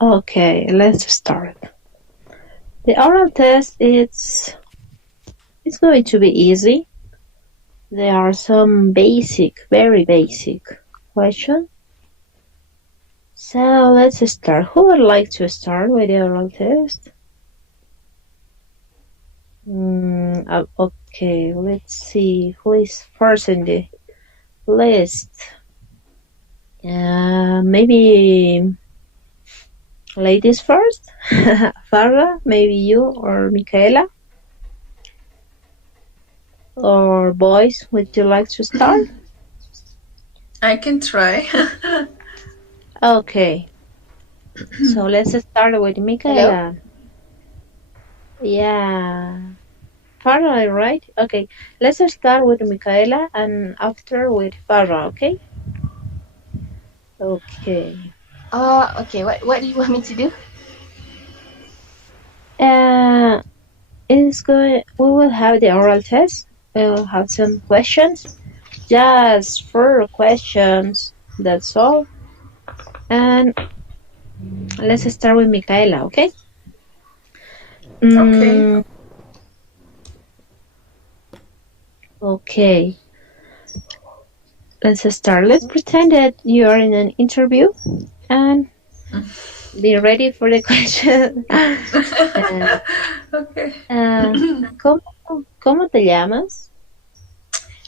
Okay, let's start. The oral test it's going to be easy. There are some very basic questions. So let's start. Who would like to start with the oral test? Okay, let's see who is first in the list. Maybe ladies first. Farah, maybe you or Michaela. Or boys, would you like to start? I can try. Okay. So let's start with Michaela. Hello? Yeah. Farah, right? Okay. Let's start with Michaela and after with Farah, okay? Okay. Okay, what do you want me to do? We will have the oral test. We'll have some questions. Just 4 questions. That's all. And let's start with Michaela, okay? Okay. Okay. Let's start. Let's pretend that you are in an interview and be ready for the question. Okay. ¿Cómo te llamas?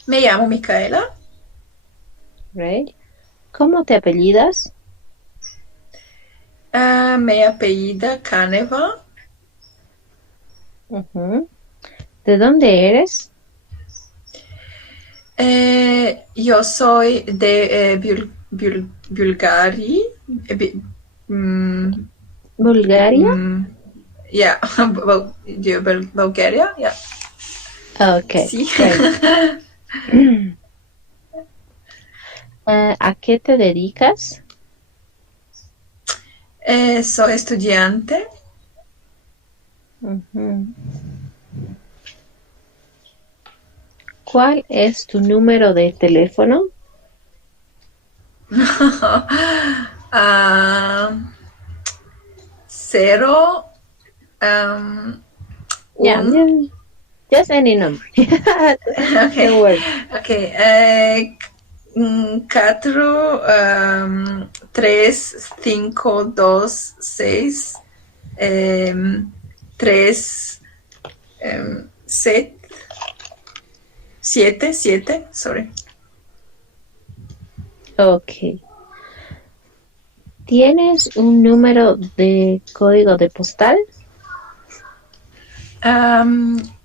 Me llamo Micaela. Right. ¿Cómo te apellidas? Me apellida Caneva. ¿De dónde eres? Yo soy de Bulgaria. ¿Bulgaria? Yeah, Bulgaria. Yeah. Okay. Sí. ¿A qué te dedicas? Soy estudiante. ¿Cuál es tu número de teléfono? 0 Yeah, just any number. Okay. Don't worry. Okay. 4, 3, 5, 2, 6, 3, 7, sorry. Okay. ¿Tienes un número de código de postal?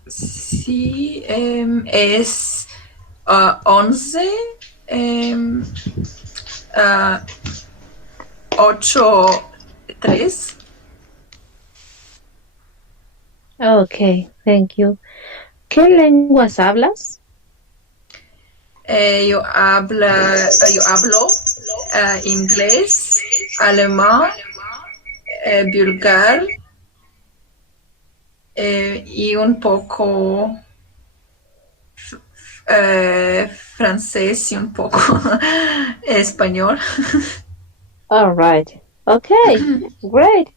Sí, es 11 8 3. Okay, thank you. ¿Qué lenguas hablas? Yo hablo inglés, alemán, vulgar y un poco francés y un poco español. All right. Okay. Great,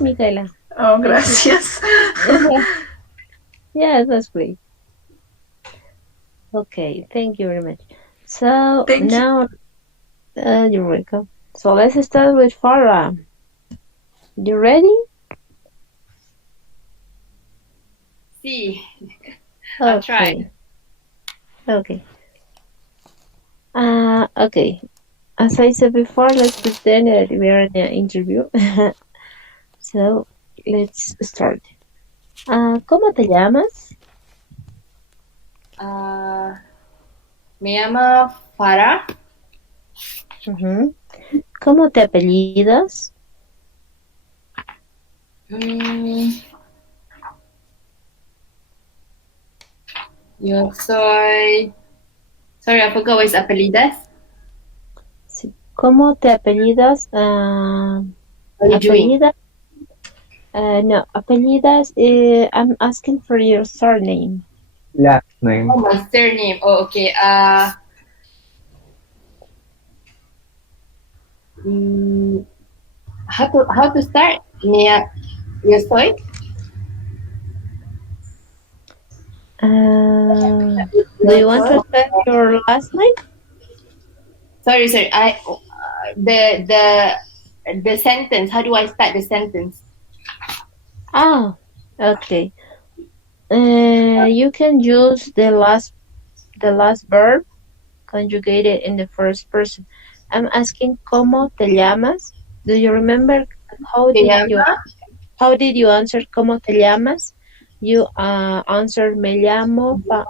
Micaela. Oh, gracias. Yeah, that's great. Okay, thank you very much. So Thank you. now, you're welcome. So let's start with Farah. You ready? Sí. I'll try. Okay. Okay. As I said before, let's pretend that we are in an interview. So let's start. ¿Cómo te llamas? Me llamo Farah. ¿Cómo te apellidas? Yo soy... Sorry, I forgot what is apellidas. Sí. ¿Cómo te apellidas? Apellidas? No, apellidas. I'm asking for your surname. Last name. Oh, my surname. Oh, okay. how to start? Yo soy. Do Yo you want to soy. spell your last name? Sorry. The sentence. How do I start the sentence? Ah, okay. You can use the last verb conjugated in the first person. I'm asking ¿Cómo te llamas? Do you remember how Te did you llama how did you answer ¿Cómo te llamas? You answered me llamo para.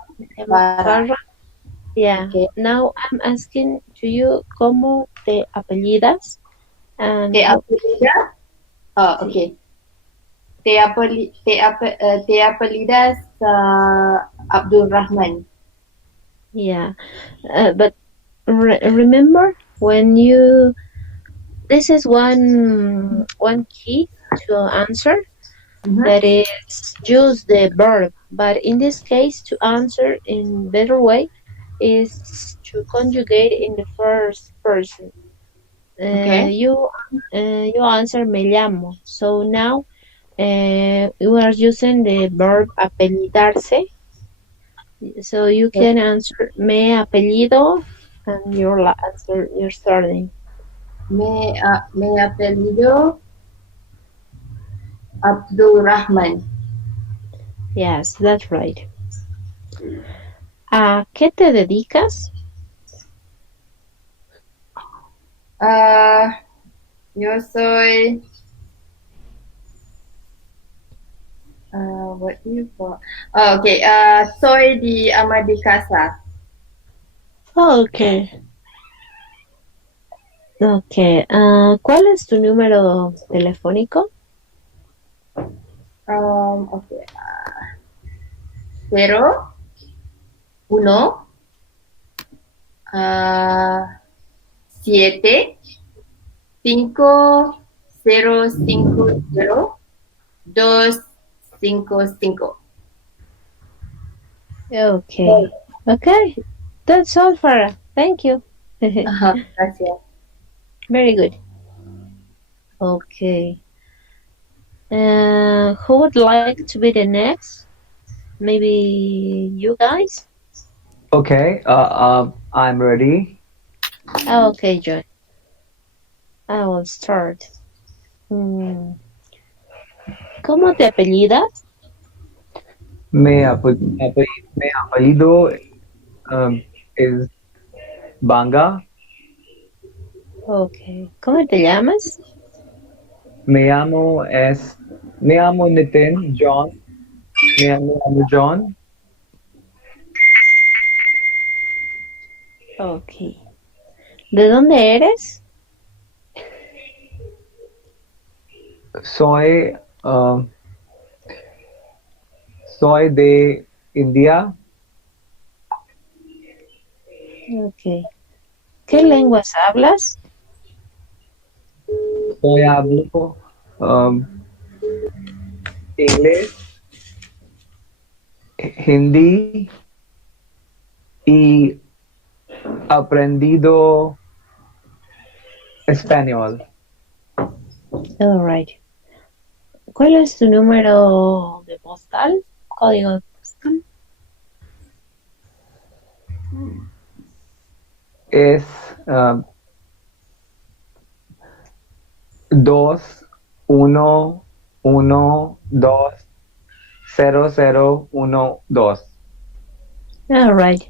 Farra. Yeah. Okay. Now I'm asking to you ¿Cómo te apellidas? And Te how apellida. Oh, sí. okay. Te apellidas Abdul Rahman. Yeah. But remember when you this is one key to answer that is use the verb, but in this case to answer in better way is to conjugate in the first person. Okay. You answer me llamo, so now you are using the verb apellidarse, so you can answer me apellido and your answer your surname. Me apellido Abdul Rahman. Yes, that's right. ¿A qué te dedicas? Yo soy. What do you call? Oh, okay. Soy di ama di casa. Okay. Okay. ¿Cuál es tu número telefónico? Okay. 0, 1, 7, 5, 0, 5, 0, 2, 5, 5. Okay. Okay. That's all, Farah. Thank you. Gracias. Very good. Okay. Who would like to be the next? Maybe you guys? Okay, I'm ready. Okay, John. I will start. ¿Cómo te apellidas? Mi apellido is Banga. Okay. ¿Cómo te llamas? Me llamo Nitin John. Me llamo John. Okay. ¿De dónde eres? Soy soy de India. Okay. ¿Qué lenguas hablas? Soy hablo inglés, hindi y aprendido español. All right. ¿Cuál es tu número de postal? Código de postal. Es 2-1-1-2-0-0-1-2. All right.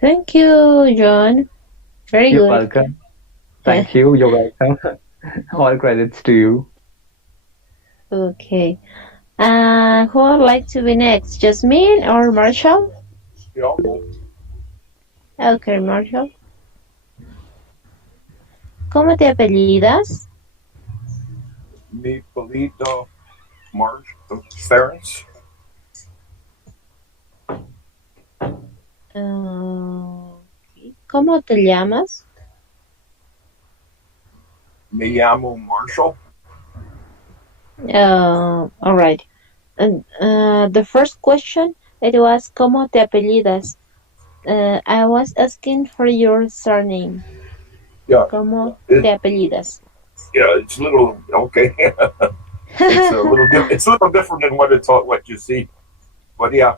Thank you, John. Very You're good. welcome. Thank you. You're welcome. All credits to you. Okay. Who would like to be next? Jasmine or Marshall? Yeah. Okay, Marshall. ¿Cómo te apellidas? Mi apellido Ference. ¿Cómo te llamas? Me llamo Marshall. All right. And the first question it was ¿Cómo te apellidas? I was asking for your surname. Yeah. ¿Cómo te apellidas? Yeah, it's a little okay. It's a little it's a little different than what you see. But yeah.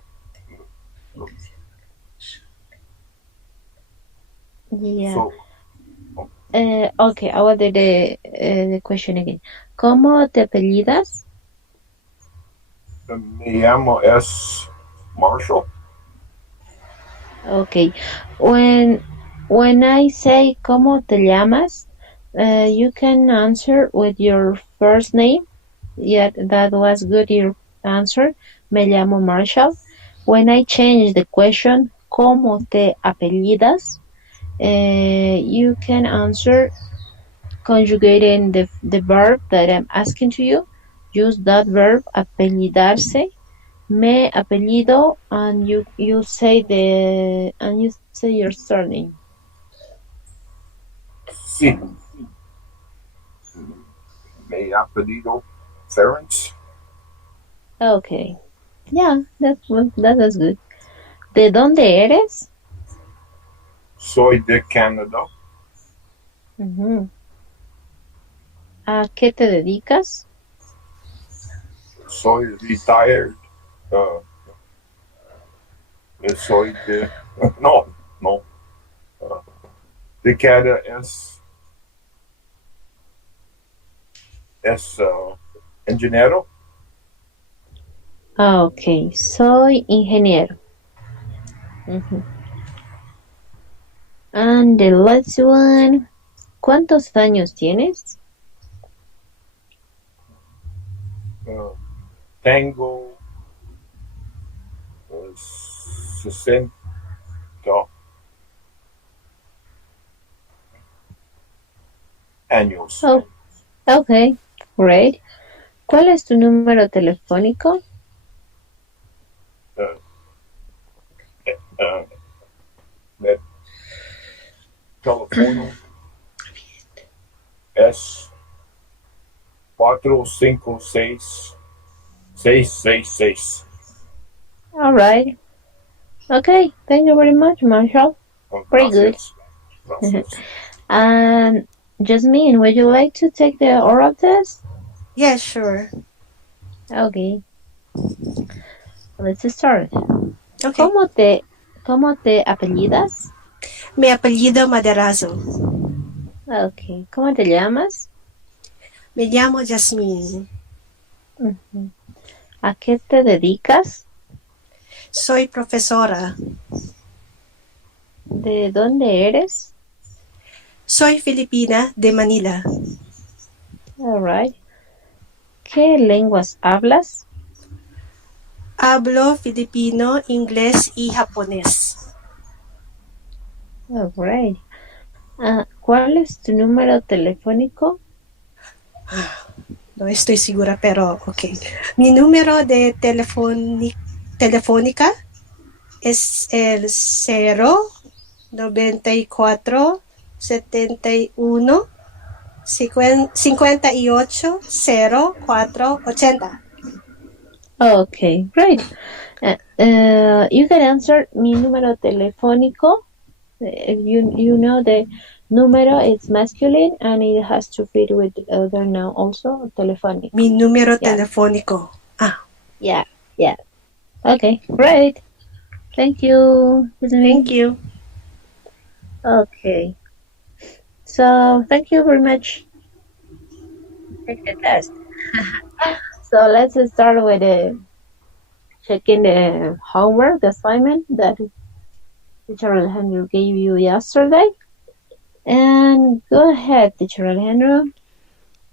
Yeah. So Okay, I will do the question again. ¿Cómo te apellidas? me llamo es Marshall. Okay. When I say ¿Cómo te llamas? You can answer with your first name. Yeah, that was good. Your answer. Me llamo Marshall. When I change the question, ¿Cómo te apellidas? You can answer conjugating the verb that I'm asking to you. Use that verb apellidarse. Me apellido, and you say your surname. Sí, me apellido Ference. Okay. Yeah, that was good. ¿De dónde eres? Soy de Canadá. Ujú. ¿A qué te dedicas? Soy retired. Soy de no, no. De cada es ingeniero. Okay, soy ingeniero. Ujú. And the last one, ¿cuántos años tienes? Tengo 60 años. Oh, okay, great. ¿Cuál es tu número telefónico? El teléfono es 456-666. All right. Okay, thank you very much, Marshall. Very good. Gracias. Gracias. And Jasmine, would you like to take the oral test? Yeah, sure. Okay. Let's start. Okay. ¿Cómo te apellidas? Mi apellido Maderazo. Okay. ¿Cómo te llamas? Me llamo Jasmine. Ujú. ¿A qué te dedicas? Soy profesora. ¿De dónde eres? Soy filipina de Manila. All right. ¿Qué lenguas hablas? Hablo filipino, inglés y japonés. All right. ¿Cuál es tu número telefónico? No estoy segura, pero ok. Mi número de telefónica es el 094 71 58 04 80. Okay, great. You can answer mi número telefónico. You know the número is masculine and it has to fit with the other noun also, telephonic. Mi número Yeah. telefónico. Yeah. Okay, great. Thank you. Thank you. Okay. So thank you very much. Take the test. So let's start with checking the homework, the assignment that Teacher Alejandro gave you yesterday. And go ahead, Teacher Alejandro.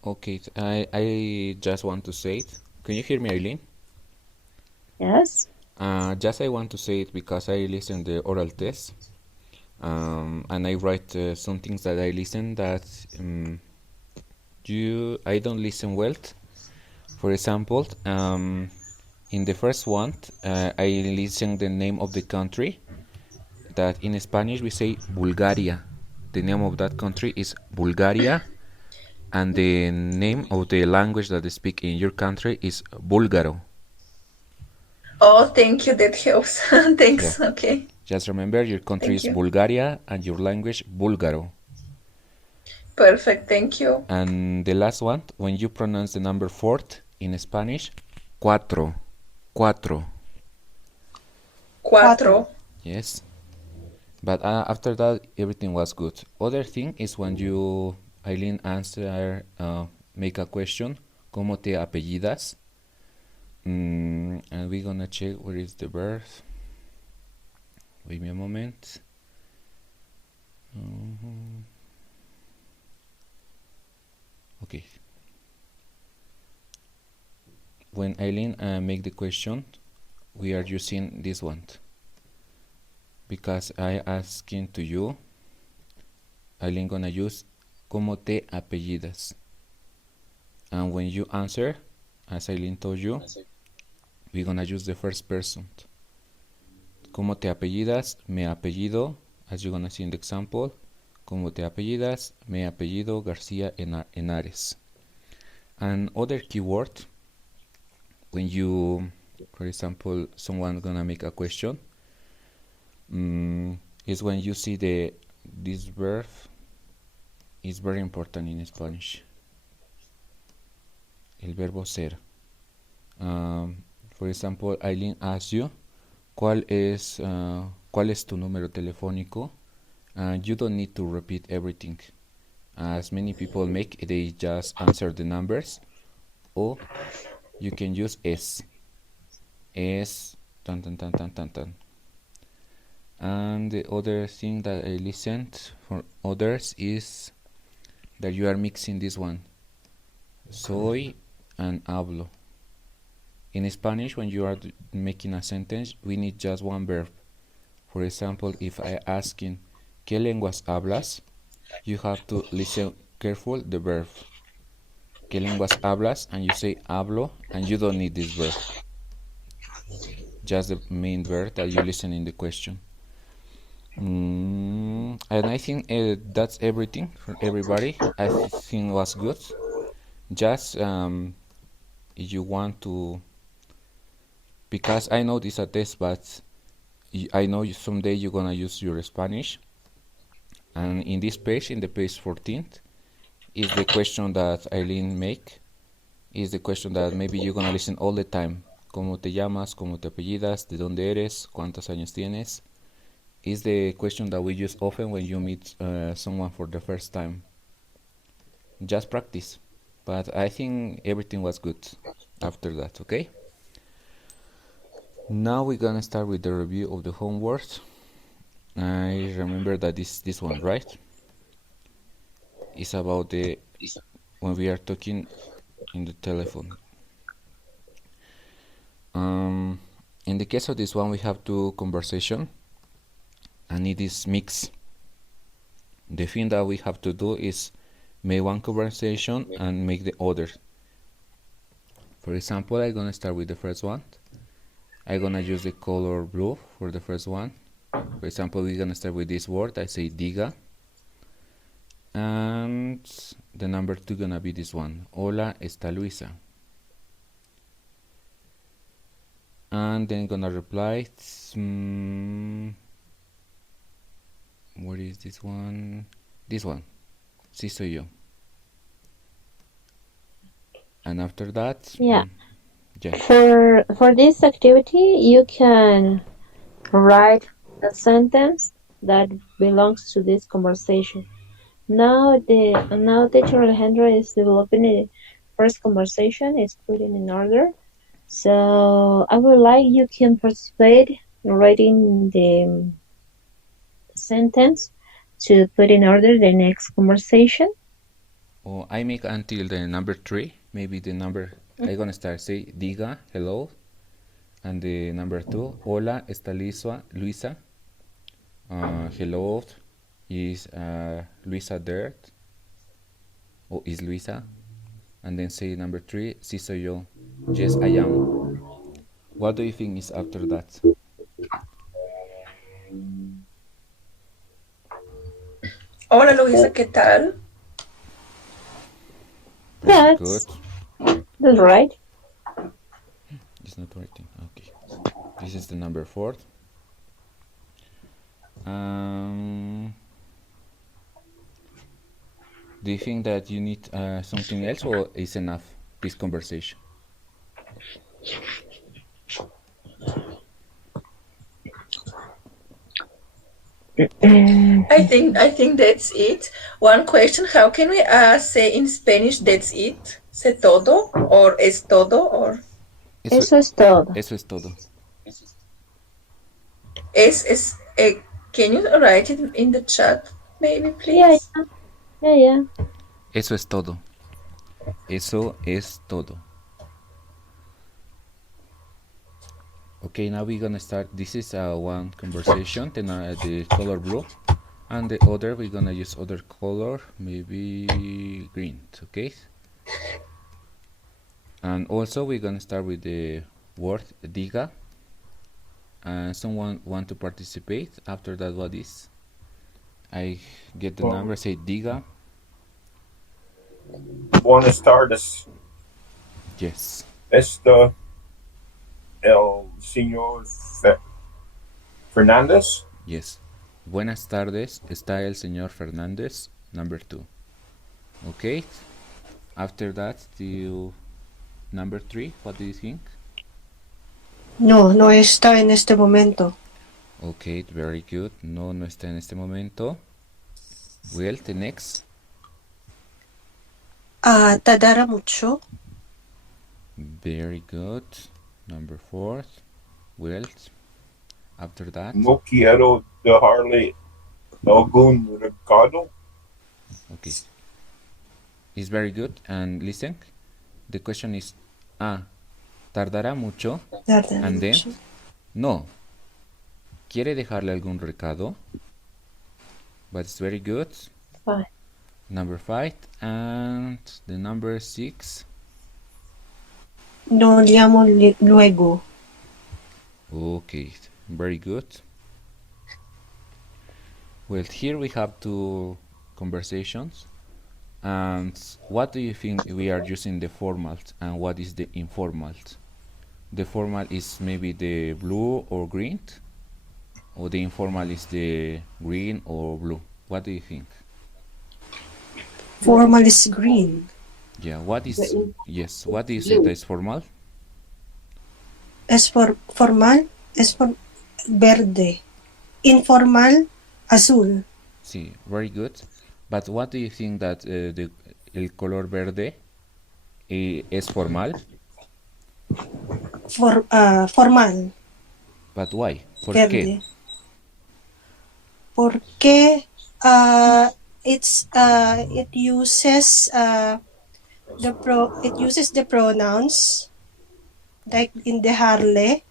Okay, I just want to say it. Can you hear me, Eileen? Yes. Just I want to say it because I listened the oral test, and I write some things that I listen that I don't listen well. For example, in the first one, I listen the name of the country. That in Spanish we say Bulgaria. The name of that country is Bulgaria, and the name of the language that they speak in your country is Bulgaro. Oh, thank you. That helps. Thanks. Yeah. Okay. Just remember your country Thank is you. Bulgaria and your language Bulgaro. Perfect, thank you. And the last one, when you pronounce the number fourth in Spanish, cuatro. Cuatro. Cuatro. Yes. But after that, everything was good. Other thing is when you, Eileen, answer, make a question, ¿cómo te apellidas? And we're gonna check where is the verb. Wait me a moment. Okay. When Eileen make the question, we are using this one. Because I asking to you, Eileen gonna use ¿cómo te apellidas? And when you answer, as Eileen told you, we're gonna use the first person. ¿Cómo te apellidas? Me apellido, as you're gonna see in the example. ¿Cómo te apellidas? Me apellido García Henares. And other keyword, when you, for example, someone gonna make a question, is when you see this verb is very important in Spanish. El verbo ser. For example, Eileen asks you, ¿cuál es tu número telefónico? You don't need to repeat everything. As many people make, they just answer the numbers. Or you can use es. Es, tan, tan, tan, tan, tan, tan. And the other thing that I listened for others is that you are mixing this one. Soy and hablo. In Spanish, when you are making a sentence, we need just one verb. For example, if I asking, ¿qué lenguas hablas? You have to listen careful the verb. ¿Qué lenguas hablas? And you say hablo, and you don't need this verb. Just the main verb that you listen in the question. And I think that's everything for everybody. I think it was good. Just if you want to, because I know this is a test, but I know someday you're gonna use your Spanish. And in this page, in the page 14th, is the question that Eileen make. Is the question that maybe you're gonna listen all the time. ¿Cómo te llamas? ¿Cómo te apellidas? ¿De dónde eres? ¿Cuántos años tienes? Is the question that we use often when you meet someone for the first time. Just practice. But I think everything was good after that, okay? Now we're gonna start with the review of the homework. I remember that this one, right? It's about when we are talking in the telephone. In the case of this one, we have two conversations, and it is mixed. The thing that we have to do is make one conversation and make the other. For example, I'm gonna start with the first one. I'm gonna use the color blue for the first one. For example, we're gonna start with this word. I say diga. And the number 2 gonna be this one. Hola, está Luisa. And then gonna reply. Where is this one? This one. Sí soy yo. And after that, Yeah. yeah. For this activity, you can write a sentence that belongs to this conversation. Now teacher Alejandra is developing a first conversation, is putting in order. So I would like you can participate in writing the sentence to put in order the next conversation. Or I make until the number 3. Maybe the number I'm gonna start say diga, hello. And the number 2, hola, está Luisa. Hello, is Luisa there? Or is Luisa? And then say number 3, sí soy yo. Yes, I am. What do you think is after that? Hola Luisa, ¿qué tal? Good. That's right. It's not writing. Okay. This is the number 4. Do you think that you need something else, or is enough this conversation? I think that's it. One question: how can we say in Spanish "that's it"? ¿Se todo or es todo or Eso es todo. Eso es todo. es? Can you write it in the chat, maybe, Yeah, please? yeah. Eso es todo. Eso es todo. Okay, now we're gonna start. This is one conversation, then the color blue, and the other we're gonna use other color, maybe green. Okay. And also we're gonna start with the word diga. And someone want to participate? After that, what is? I get the number. Say diga. Buenas tardes. Yes. Está el señor Fernández? Yes. Buenas tardes. Está el señor Fernández. Number 2. Okay. After that, number 3. What do you think? No, no está en este momento. Okay, very good. No, no está en este momento. Well, the next. Tadara mucho. Very good. Number 4. Well, after that. No quiero dejarle algún recado. Okay. It's very good. And listen, the question is, tardará mucho. Tardará And then, mucho. no. ¿Quiere dejarle algún recado? But it's very good. 5. Number 5. And the number 6. No llamo luego. Okay, very good. Well, here we have 2 conversations. And what do you think we are using the formal and what is the informal? The formal is maybe the blue or green, or the informal is the green or blue. What do you think? Formal is green. Yeah, what is it as formal? Formal es verde. Informal, azul. Sí, very good. But what do you think that el color verde es formal? Formal. But why? ¿Por Verde. qué? Porque it uses the pronouns like in the harle.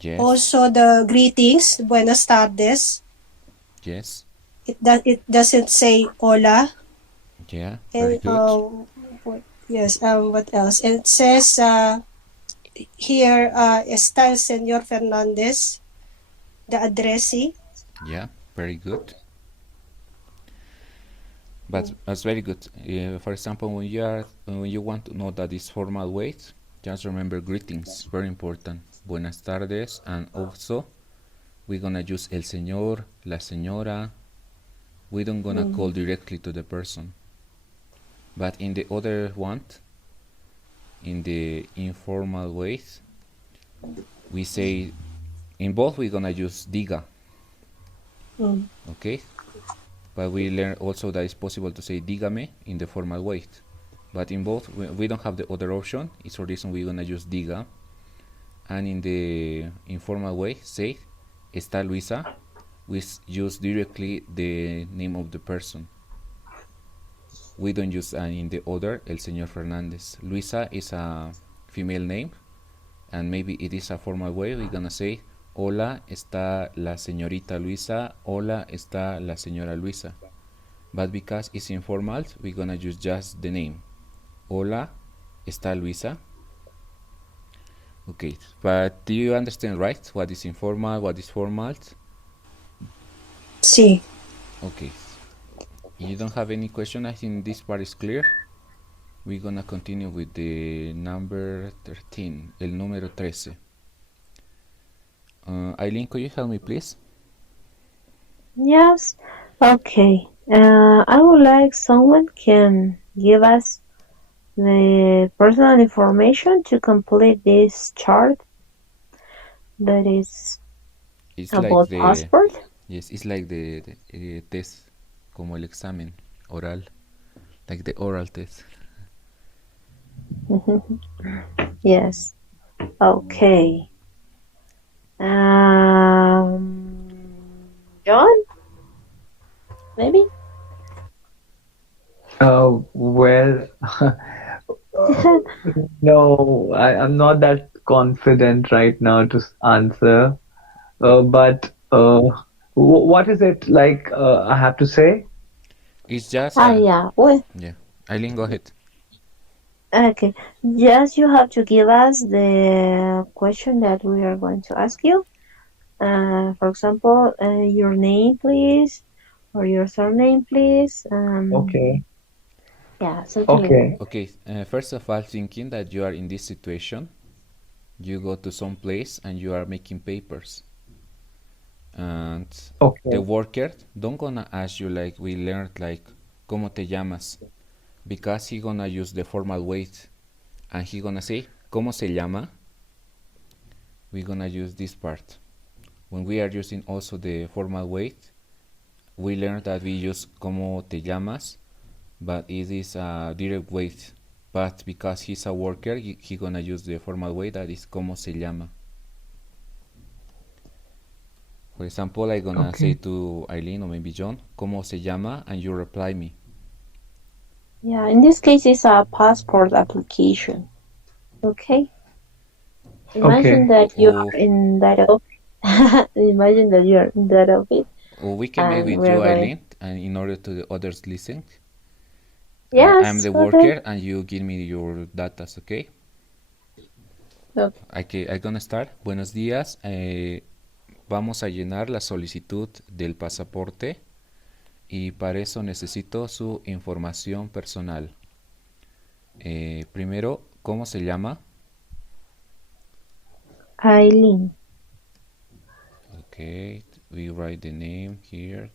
Yes. Also the greetings, buenas tardes. Yes. It doesn't say hola. Yeah, very good. Yes, what else? And it says here está el señor Fernández, the addressee. Yeah, very good. But that's very good. For example, when you want to know that it's formal weight, just remember greetings, very important. Buenas tardes, and also we're gonna use el señor, la señora. We don't gonna call directly to the person. But in the other one, in the informal ways, we say, in both we're gonna use diga. Okay? But we learn also that it's possible to say dígame in the formal way. But in both, we don't have the other option. It's for reason we're gonna use diga. And in the informal way, say, está Luisa. We use directly the name of the person. We don't use in the other, el señor Fernández. Luisa is a female name. And maybe it is a formal way. We're gonna say, hola, está la señorita Luisa. Hola, está la señora Luisa. But because it's informal, we're gonna use just the name. Hola, está Luisa. Okay, but do you understand, right? What is informal, what is formal? Sí. Okay. You don't have any question? I think this part is clear. We're gonna continue with the number 13, el número 13. Aileen, could you help me, please? Yes. Okay. I would like someone can give us the personal information to complete this chart that is It's like about the passport. yes, it's like the test, como el examen oral, like the oral test. Yes. Okay. John, maybe? Well, no, I'm not that confident right now to answer. But what is it like? I have to say. It's just Yeah. Well, yeah. Eileen, go ahead. okay. Yes, you have to give us the question that we are going to ask you. For example, your name, please, or your surname, please. Okay. Yeah, something like that. Okay. Okay, first of all, thinking that you are in this situation, you go to some place and you are making papers, and the Okay. worker don't gonna ask you like we learned like ¿cómo te llamas? Because he gonna use the formal weight, and he gonna say ¿cómo se llama? We gonna use this part. When we are using also the formal weight, we learned that we use ¿cómo te llamas? But it is a direct weight. But because he's a worker, he gonna use the formal way that is ¿cómo se llama? For example, I gonna say Okay. to Eileen or maybe John, ¿cómo se llama? And you reply me. Yeah, in this case, it's a passport application. Okay. Imagine Okay. that you Or, are in that office. Imagine that you are in that office, or we can make and with we are you, going. Eileen, and in order to the others listen, I'm Yes. the Okay. worker and you give me your datas, okay? Okay. Okay, I'm gonna start. Buenos días. Vamos a llenar la solicitud del pasaporte y para eso necesito su información personal. Primero, ¿cómo se llama? Eileen. Okay, we write the name here.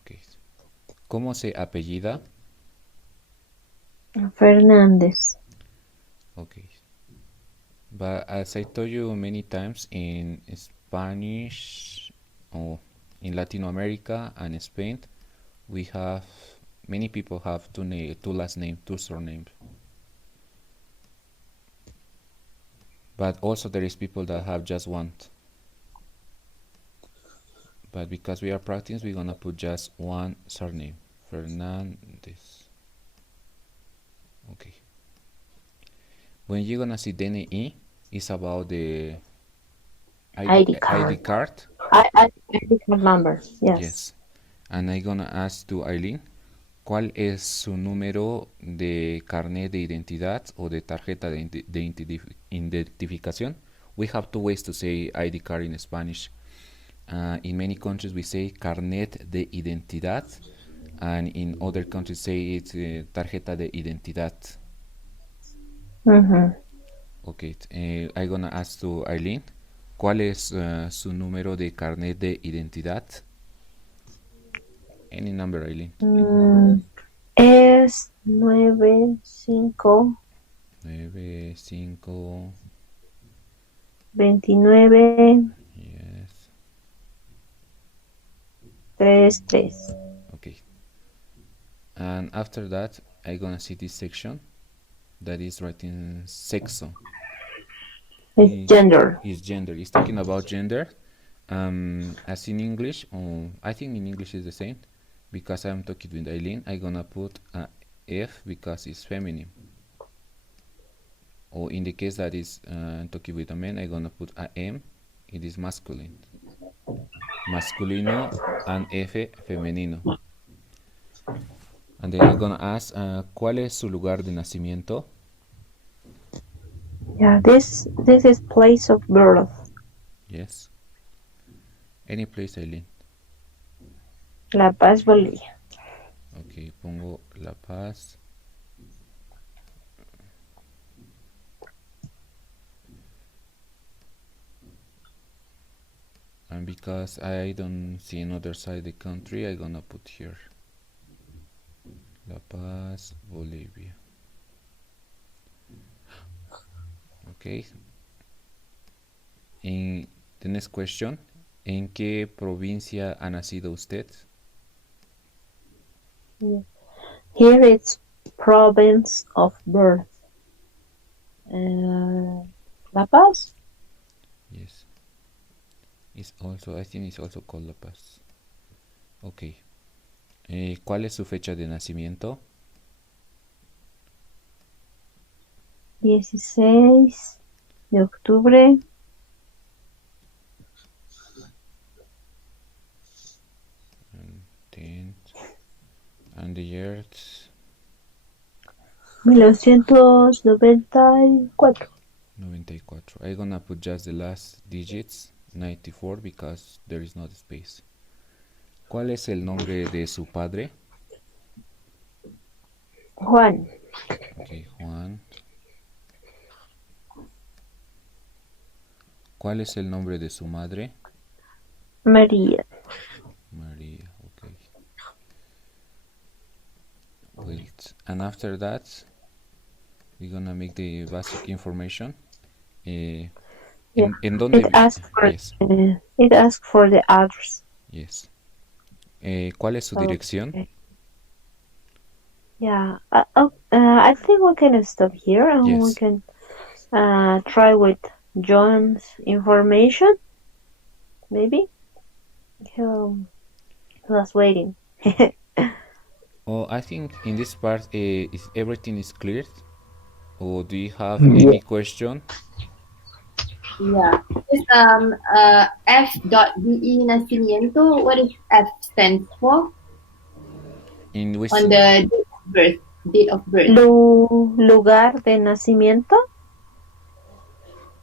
Okay. ¿Cómo se apellida? Fernández. Okay. But as I told you many times in Spanish or in Latin America and Spain, we have many people have two last names, two surnames. But also there is people that have just one. But because we are practicing, we're gonna put just one surname, Fernandez. Okay. When you're gonna see DNI, it's about the ID ID card. card. ID card number. Yes. Yes. And I'm gonna ask to Eileen, ¿cuál es su número de carnet de identidad o de tarjeta de identificación? We have two ways to say ID card in Spanish. In many countries we say carnet de identidad, and in other countries say it's tarjeta de identidad. Okay, I'm gonna ask to Eileen, ¿cuál es su número de carnet de identidad? Any number, Eileen. Es 95 95. 29 Yes. 33. Okay. And after that, I'm gonna see this section that is writing sexo. It's gender. Is gender. It's talking about gender. As in English, I think in English is the same. Because I'm talking with Eileen, I'm gonna put a F because it's feminine. Or in the case that is talking with a man, I'm gonna put a M. It is masculine. Masculino and F femenino. And then I'm gonna ask, ¿cuál es su lugar de nacimiento? Yeah, this is place of birth. Yes. Any place, Eileen. La Paz, Bolivia. Ok, pongo La Paz. And because I don't see another side of the country, I'm gonna put here La Paz, Bolivia. Okay. In the next question, ¿en qué provincia ha nacido usted? Here it's province of birth. La Paz? Yes. It's also, I think it's also called La Paz. Okay. ¿Cuál es su fecha de nacimiento? 16 de octubre. And 10th. And the year 1994. 94. I'm gonna put just the last digits, 94, because there is not space. ¿Cuál es el nombre de su padre? Juan. Okay, Juan. ¿Cuál es el nombre de su madre? María. María, okay. Wait, and after that, we're gonna make the basic information. ¿En dónde? It asks for, yes. It asks for the address. Yes. ¿Cuál es su dirección? Okay. Yeah, I think we can stop here and Yes. we can try with John's information. Maybe he was waiting. Oh, I think in this part, is everything is clear? Or do you have any question? Yeah. F.de nacimiento. What is F stands for? In which On the date of birth. Lugar de nacimiento.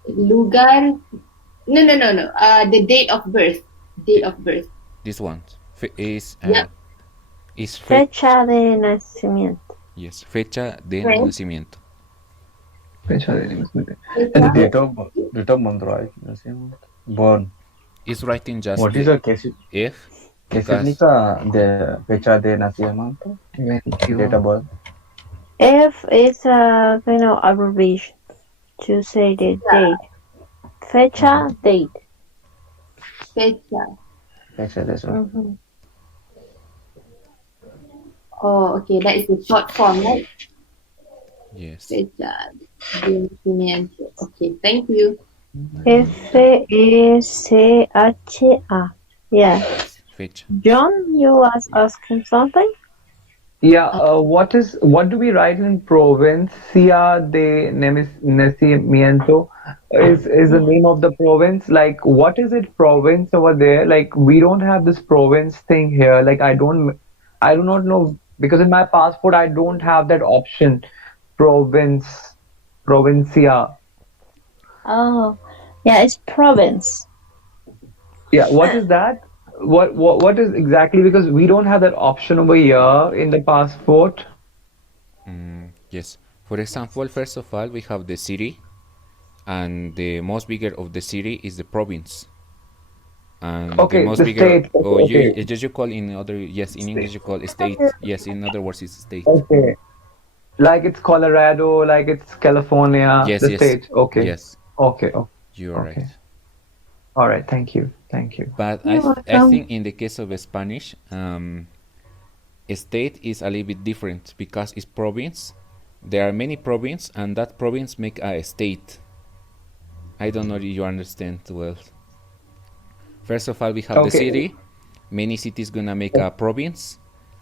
Lugar. No. The date of birth. Date of birth. this one is Yeah. is Fecha de nacimiento. yes, fecha de Right. nacimiento. Fecha de nacimiento. And the date of month, right? Born. It's writing just What is the case? F ¿Qué because significa de fecha de nacimiento? Date of birth. F is a kind of abbreviation to say the date. Fecha, date. Fecha. Fecha de eso. Mhm. Oh, okay. That is the short form, right? yes. Fecha de nacimiento. Okay. Thank you. Fecha. Yeah. Fecha. John, you was asking something? Yeah, what do we write in Provincia de Nacimiento? Is the name of the province? Like, what is it province over there? Like, we don't have this province thing here. Like, I do not know, because in my passport I don't have that option. Provincia. Oh, yeah, it's province. Yeah, what is that? What is exactly, because we don't have that option over here in the passport. Yes. For example, first of all, we have the city, and the most bigger of the city is the province. And Okay, the most the bigger, state. or Okay. you call in other, yes, in English you call it state. Yes, in other words, it's state. Okay. Like it's Colorado, like it's California, Yes, the yes. state. Okay. Yes, Okay. Oh, you are okay. right. All right. Thank you. Thank you. But You're I welcome. think in the case of Spanish, state is a little bit different because it's province. There are many provinces, and that province make a state. I don't know if you understand well. First of all, we have the Okay. city. Many cities gonna make a province,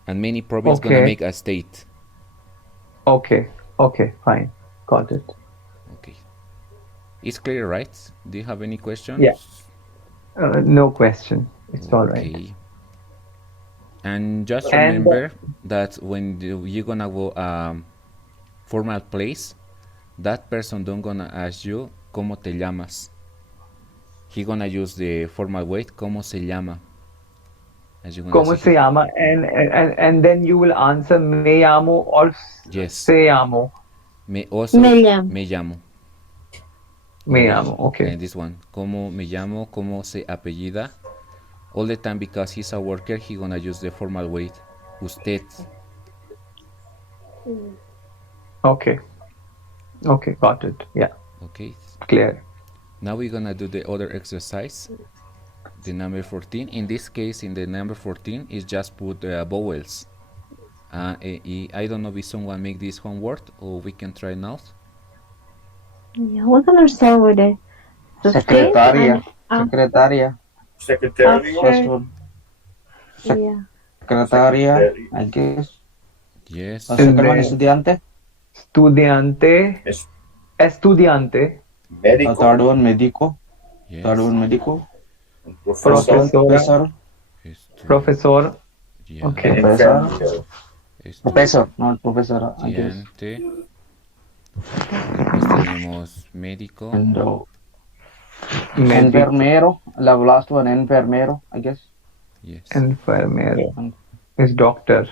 and many province gonna Okay. make a state. Okay. Okay. Fine. Got it. Okay. It's clear, right? Do you have any questions? Yeah. No question. It's all right. Okay. And just And remember that when you're gonna go formal place, that person don't gonna ask you ¿cómo te llamas? He gonna use the formal way ¿cómo se llama? As you're gonna ¿Cómo say, se llama? And then you will answer me llamo or yes. se llamo. Me also Me llamo. me llamo. Me llamo. Okay. And this one, ¿cómo me llamo? ¿Cómo se apellida? all the time because he's a worker, he gonna use the formal way, usted. Okay. Okay, got it. Yeah, Okay. clear. Now we're gonna do the other exercise, the number 14. In this case, in the number 14, is just put vowels. I don't know if someone make this homework or we can try now. Yeah, we're gonna start with the 15 Secretaria. and Secretaria. Secretarial. First after, one. yeah. Secretaria, I guess. Yes. The second And one, then estudiante. estudiante, Es- estudiante, The Medical. third one, médico. Yes. Third one, médico. Professor. profesora, Professor. profesor. Yeah. Okay. Professor. Estudiante. Professor, not professor, I guess. Después tenemos médico. And Medico, enfermero. The last one, enfermero, I guess. Yes. enfermero is doctor.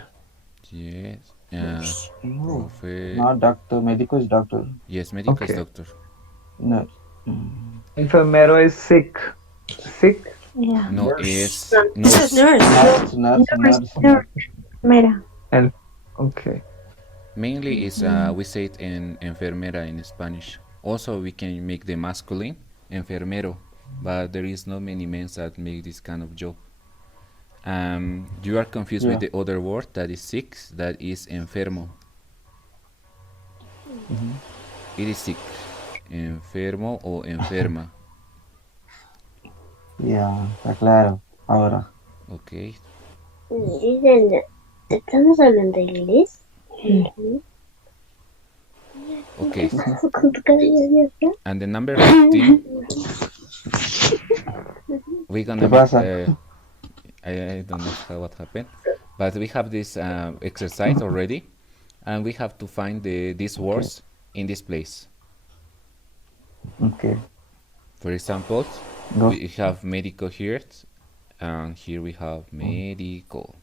Yes. No, Profe. not doctor. Medico is doctor. Yes, médico is Okay. doctor. No. Enfermero is sick. Sick. Yeah. No, Nurse. es This is nurse. Nurse. Mira. And okay. Mainly is we say it in enfermera in Spanish. Also, we can make the masculine enfermero, but there is not many men that make this kind of job. You are confused with the other word that is sick, that is enfermo. It is sick, enfermo o enferma. Yeah, está claro. Ahora. Okay. Dicen, ¿estamos hablando inglés? Okay. Con tu cara nerviosa. And the number 15, we're gonna ¿Qué make, pasa? I don't know what happened, but we have this exercise already, and we have to find these words in this place. Okay. For example, Go. we have medico here, and here we have medico.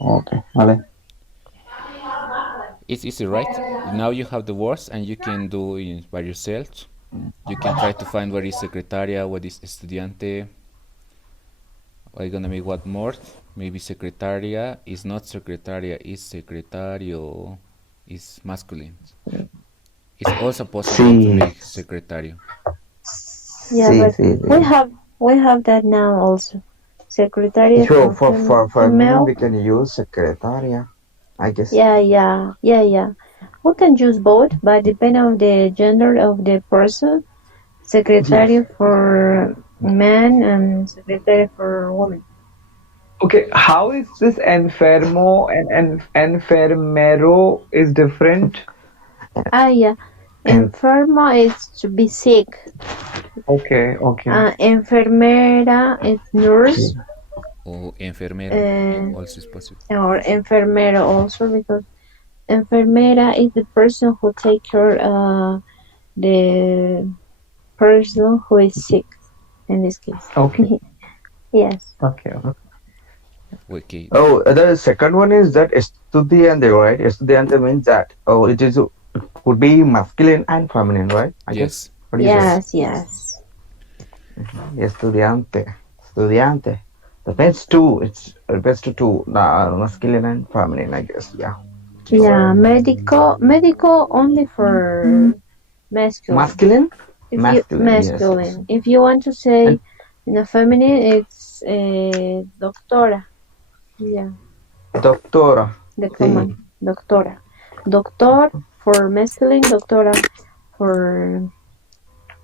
Okay. Vale. It's easy, right? Now you have the words, and you can do it by yourself. You can try to find what is secretaria, what is estudiante. I'm gonna make what more? Maybe secretaria is not secretaria, is secretario, is masculine. It's also possible to Sí. make secretario. Yeah, Sí, but sí. we have that now also. Secretary So for for female. we can use secretaria, I guess. Yeah. We can use both, but depending on the gender of the person. Secretary for man and secretary for woman. Okay, how is this enfermo and enfermero is different? Yeah. Enfermo is to be sick. Okay. Enfermera is nurse. Or enfermero also is possible. Or enfermero also, because enfermera is the person who take care the person who is sick in this case. Okay. Yes. Okay. Okay. Oh, the second one is that estudiante, right? Estudiante means that. Oh, it could be masculine and feminine, right? I guess. Yes. What do you say? Yes. Estudiante. Estudiante. That means two. It's best to two. Masculine and feminine, I guess. Yeah. Yeah. Medical only for masculine. Masculine? Masculine. Yes. If you want to say in a feminine, it's doctora. Yeah. Doctora. The common doctora. Doctor for masculine, doctora for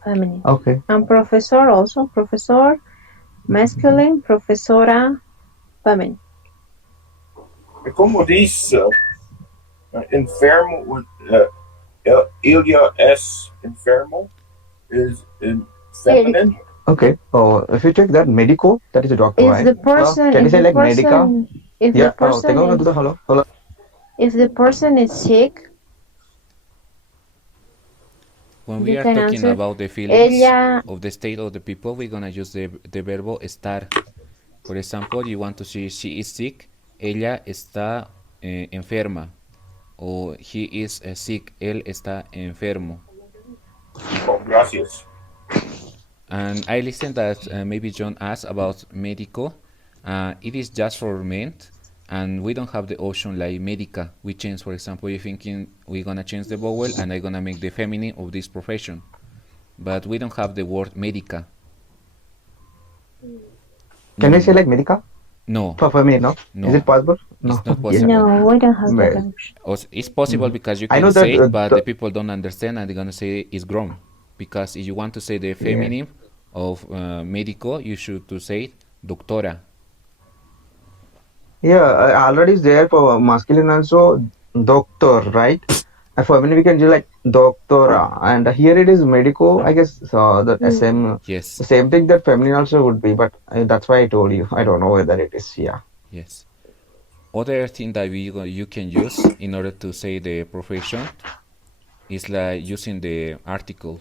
feminine. Okay. And professor also. Professor masculine, profesora feminine. Como dice enfermo, Ilya es enfermo is in feminine. Okay. Oh, if you check that medico, that is a doctor, If right? the person, Can you if say the like person, medica? if Yeah. the person, Hello. if the person is sick, When we you are can talking answer, about the feelings ella, of the state of the people, we're gonna use the verbo estar. For example, you want to say she is sick, ella está enferma, or he is sick, él está enfermo. Oh, gracias. And I listened that maybe John asked about medico. It is just for men, and we don't have the option like medica. We change, for example, you're thinking we're gonna change the vowel and I'm gonna make the feminine of this profession, but we don't have the word medica. Can we say like medica No, for feminine? No? no, Is it possible? No. it's not Yeah. possible. No, we don't have that Well, option. It's possible because you I can know that say it, but the- the people don't understand and they're gonna say it's grown. Because if you want to say the feminine of medico, you should to say doctora. Yeah, already is there for masculine also doctor, right? And feminine we can do like doctora, and here it is medico. I guess the same Yes, the same thing that feminine also would be, but that's why I told you. I don't know whether it is. Yeah. yes. Other thing that you can use in order to say the profession is like using the article.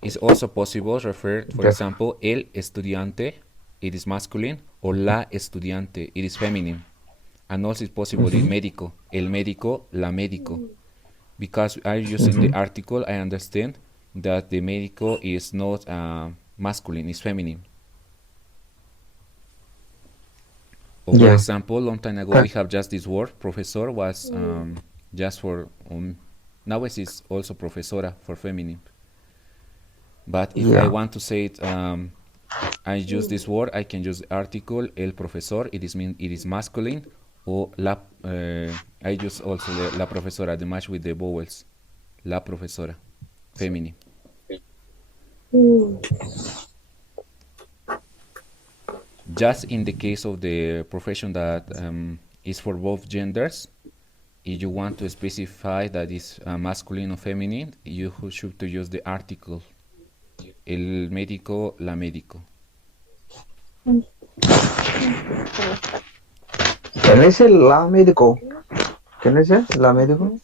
It's also possible refer, for Yes. example, el estudiante, it is masculine, or la estudiante, it is feminine. And also it's possible in médico, el médico, la médico. Because I'm using the article, I understand that the médico is not masculine, it's feminine. Or for Yeah. example, long time ago we have just this word, profesor was just for, now it's also profesora for feminine. But if I Yeah. want to say it, I use this word, I can use the article, el profesor, it is masculine, or la, I use also la profesora, the match with the vowels, la profesora, feminine. Just in the case of the profession that is for both genders, if you want to specify that is masculine or feminine, you should to use the article, el médico, la médico. Can I say la medico? Can I say la medico?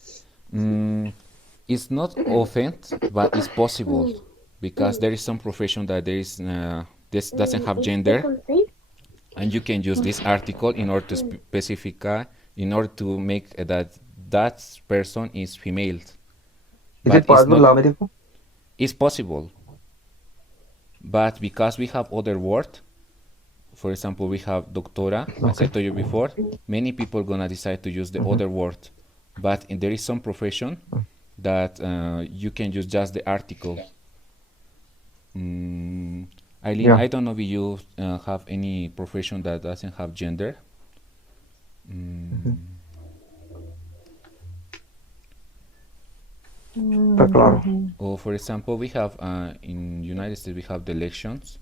It's not often, but it's possible because there is some profession that there is this doesn't have gender, and you can use this article in order to specify, in order to make that person is female. Is But it possible la medico? It's possible, but because we have other words, for example, we have doctora, as I told you before, many people gonna decide to use the other word, but there is some profession that you can use just the article. Eileen, Yeah. I don't know if you have any profession that doesn't have gender. Está claro. Or for example, we have in United States we have the elections.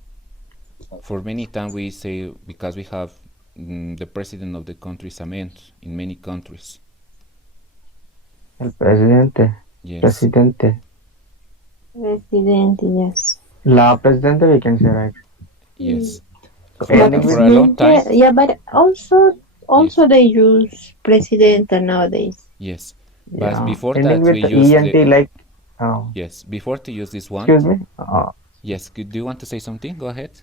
For many times we say because we have the president of the country is a man in many countries. El presidente. Yes. Presidente. Presidente, yes. La presidente we can say, right? Yes. Ending For with a long time. Yeah, but also they use presidente nowadays. Yes. But Yeah. before Ending that with we use ENT the, like yes. Before to use this one. excuse me. Yes. Do you want to say something? Go ahead.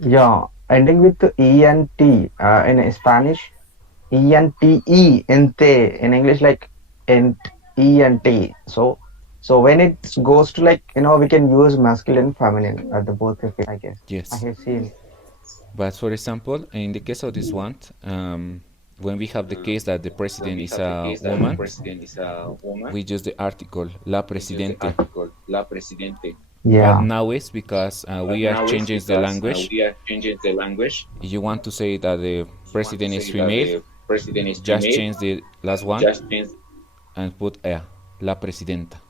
Yeah, ending with ENT in Spanish, ENTE, ente in English like ENT. So when it goes to like we can use masculine, feminine at the both of it, I guess. Yes. I have seen. But for example, in the case of this one, when we have the case that the president is a woman, we use the article la presidente. Yeah. But now it's because we are changing the language. If you want to say that the president is female, just change the last one and put la presidenta.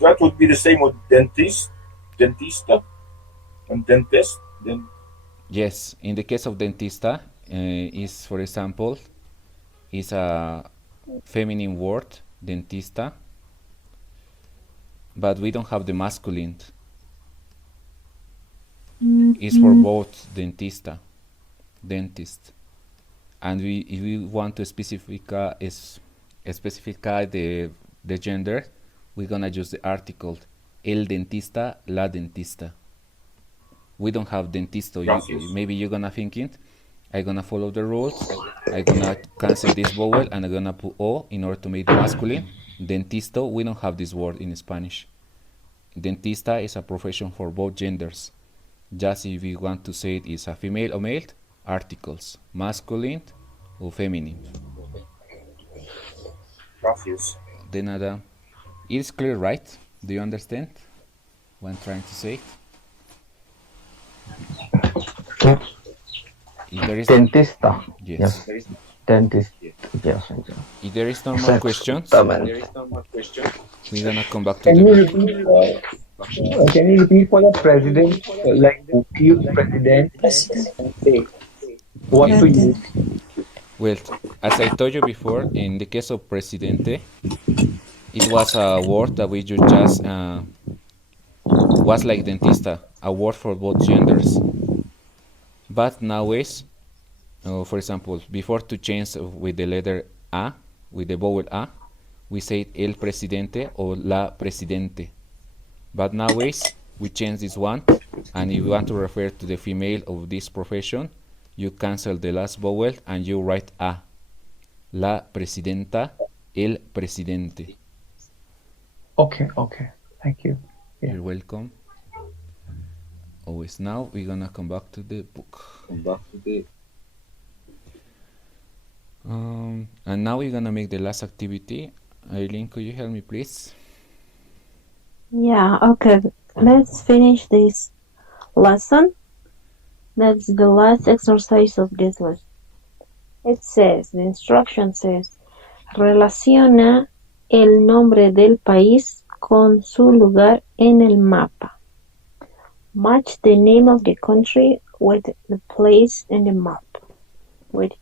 That would be the same with dentista, and dentist. Then Yes, in the case of dentista, is for example, is a feminine word, dentista, but we don't have the masculine. It's for both dentista, dentist, and if we want to specify the gender, we're gonna use the article el dentista, la dentista. We don't have dentista. Gracias. Maybe you're gonna think it. I'm gonna follow the rules. I'm gonna cancel this vowel and I'm gonna put O in order to make the masculine. Dentisto, we don't have this word in Spanish. Dentista is a profession for both genders. Just if you want to say it is a female or male, articles, masculine or feminine. Gracias. De nada. It's clear, right? Do you understand what I'm trying to say? If there is Dentista. yes. Dentist. Yes. If there is no more questions, Exactamente. we're gonna come back to Can the you book. repeat? Can you repeat for the president, like use president and say what to use? Well, as I told you before, in the case of presidente, it was a word that we just was like dentista, a word for both genders. But nowadays, for example, before to change with the letter A, with the vowel A, we say el presidente or la presidente. But nowadays, we change this one, and if you want to refer to the female of this profession, you cancel the last vowel and you write A. La presidenta, el presidente. Okay. Thank you. Yeah. You're welcome. Always. Now we're gonna come back to the book. And now we're gonna make the last activity. Eileen, could you help me, please? Yeah, okay. Let's finish this lesson. That's the last exercise of this lesson. It says, the instruction says, relaciona el nombre del país con su lugar en el mapa. Match the name of the country with the place in the map. With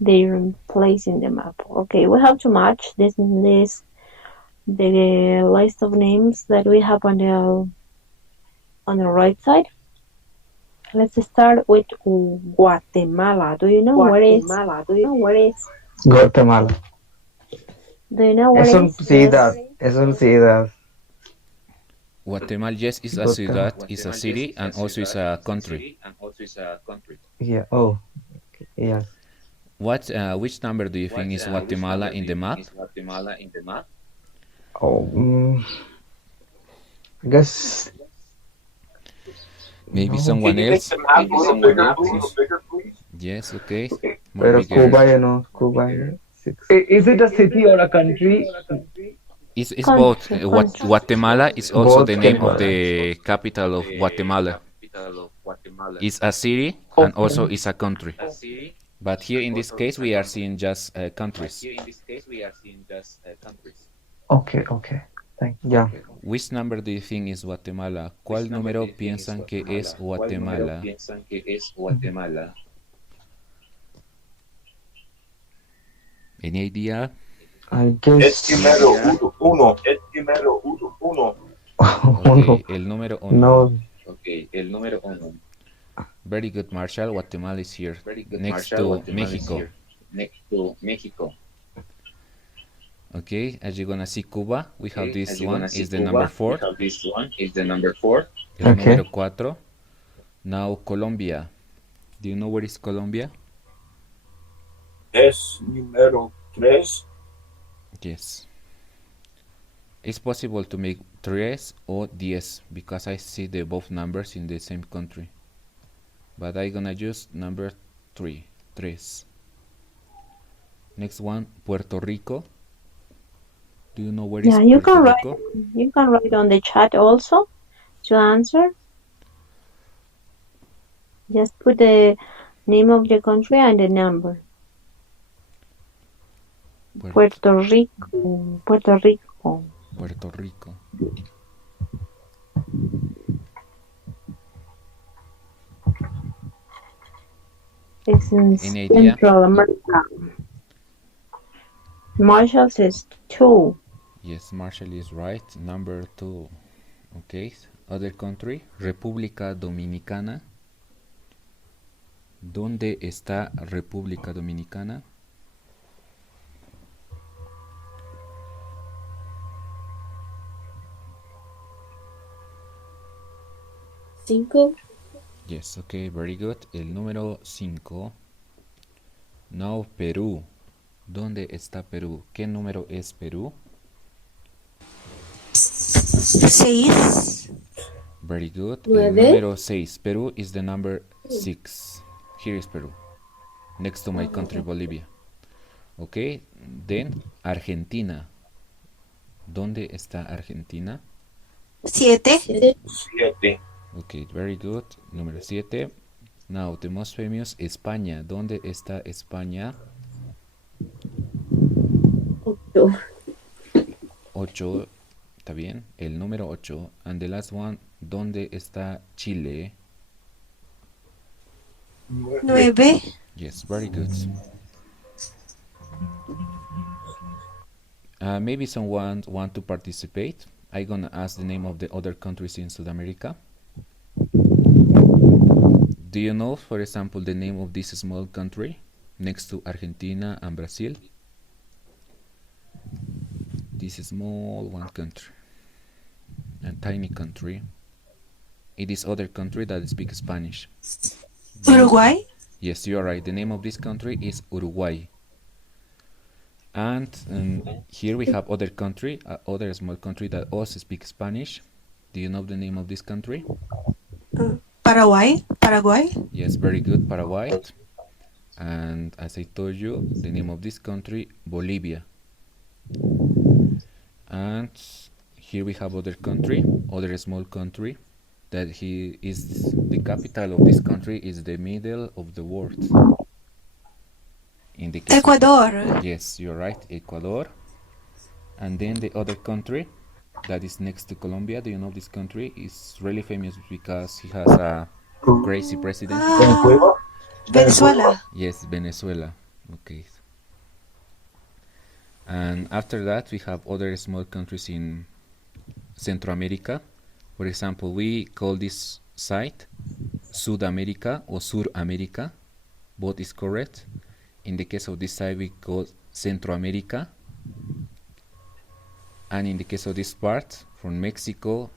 their place in the map. Okay, we have to match the list of names that we have on the right side. Let's start with Guatemala. Do you know where is? Guatemala. Do you know where is? Es un ciudad. Es un ciudad. Guatemala, yes, is a ciudad, is a city, and also is a country. Yeah. Oh. Yes. What? Which number do you think is Guatemala in the map? Oh. I guess. Maybe No. someone Can you make else? the map a little bigger, please? Yes, okay. More Pero bigger. Cuba, you know, Cuba. Is it a city or a country? It's both. Country. Guatemala is also Both the name can of work. the capital of Guatemala. It's a city and also is a country. But here in this case, we are seeing just countries. Okay. Thank you. Yeah. Which number do you think is Guatemala? ¿Cuál número piensan que es Guatemala? Any idea? I Es guess. número uno. Okay, el número uno. No. Very good, Marshall. Guatemala is here. Next to Mexico. Okay, as you're gonna see Cuba, we have this one is the number 4. El Okay. número 4. Now Colombia. Do you know where is Colombia? Es número 3. Yes. It's possible to make 3 or 10 because I see the both numbers in the same country. But I'm gonna use number 3. Next one, Puerto Rico. Do you know where is You Puerto can Rico? You can write on the chat also to answer. Just put the name of the country and the number. Puerto Rico. Puerto Rico. It's in Any idea? Central America. Marshall says 2. Yes, Marshall is right. Number 2. Okay. Other country, República Dominicana. ¿Dónde está República Dominicana? Cinco. Yes, okay, very good. El número 5. Now Perú. ¿Dónde está Perú? ¿Qué número es Perú? 6. Very good. El Nueve. número 6. Peru is the number 6. Here is Peru. Next to my country, Bolivia. Okay, then Argentina. ¿Dónde está Argentina? 7. 7. Okay, very good. Número 7. Now, the most famous, España. ¿Dónde está España? 8. 8. Está bien. El número 8. And the last one, ¿dónde está Chile? 9. Yes, very good. Maybe someone want to participate. I'm gonna ask the name of the other countries in South America. Do you know, for example, the name of this small country next to Argentina and Brazil? This small one country, a tiny country. It is other country that speaks Spanish. Uruguay. Yes, you are right. The name of this country is Uruguay. And here we have other country, other small country that also speaks Spanish. Do you know the name of this country? Paraguay. Paraguay. Yes, very good, Paraguay. And as I told you, the name of this country, Bolivia. And here we have other country, other small country, that he is the capital of this country is the middle of the world. In the case Ecuador. yes, you're right, Ecuador. And then the other country that is next to Colombia, do you know this country is really famous because he has a crazy president? Venezuela. Yes, Venezuela. Okay. And after that, we have other small countries in Central America. For example, we call this site Sudamerica or Sur America. Both is correct. In the case of this side, we call Centro America. And in the case of this part, from Mexico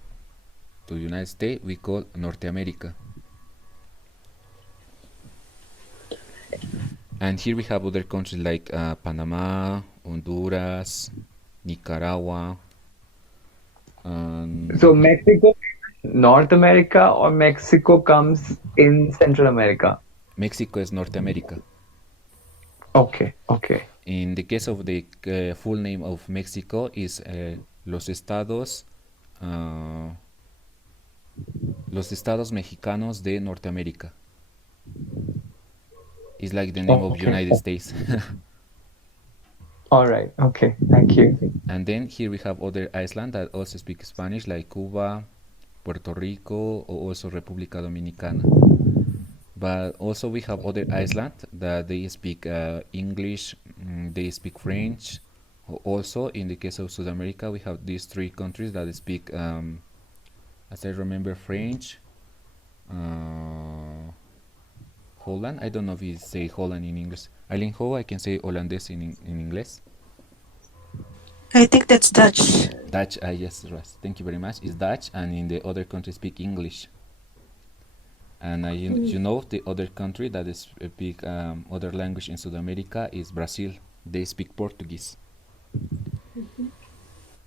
to United States, we call Norte America. And here we have other countries like Panama, Honduras, Nicaragua. So Mexico, North America, or Mexico comes in Central America? Mexico is North America. Okay, okay. In the case of the full name of Mexico is Los Estados Mexicanos de Norteamérica. It's like the name of United States. All right. Okay. Thank you. And then here we have other islands that also speak Spanish, like Cuba, Puerto Rico, or also República Dominicana. But also we have other islands that they speak English, they speak French. Also, in the case of South America, we have these three countries that speak, as I remember, French, Holland. I don't know if you say Holland in English. Eileen, how I can say Hollandaise in English? I think that's Dutch. Dutch, yes, right. Thank you very much. It's Dutch, and in the other countries speak English. And you know the other country that is speak other language in South America is Brazil. They speak Portuguese.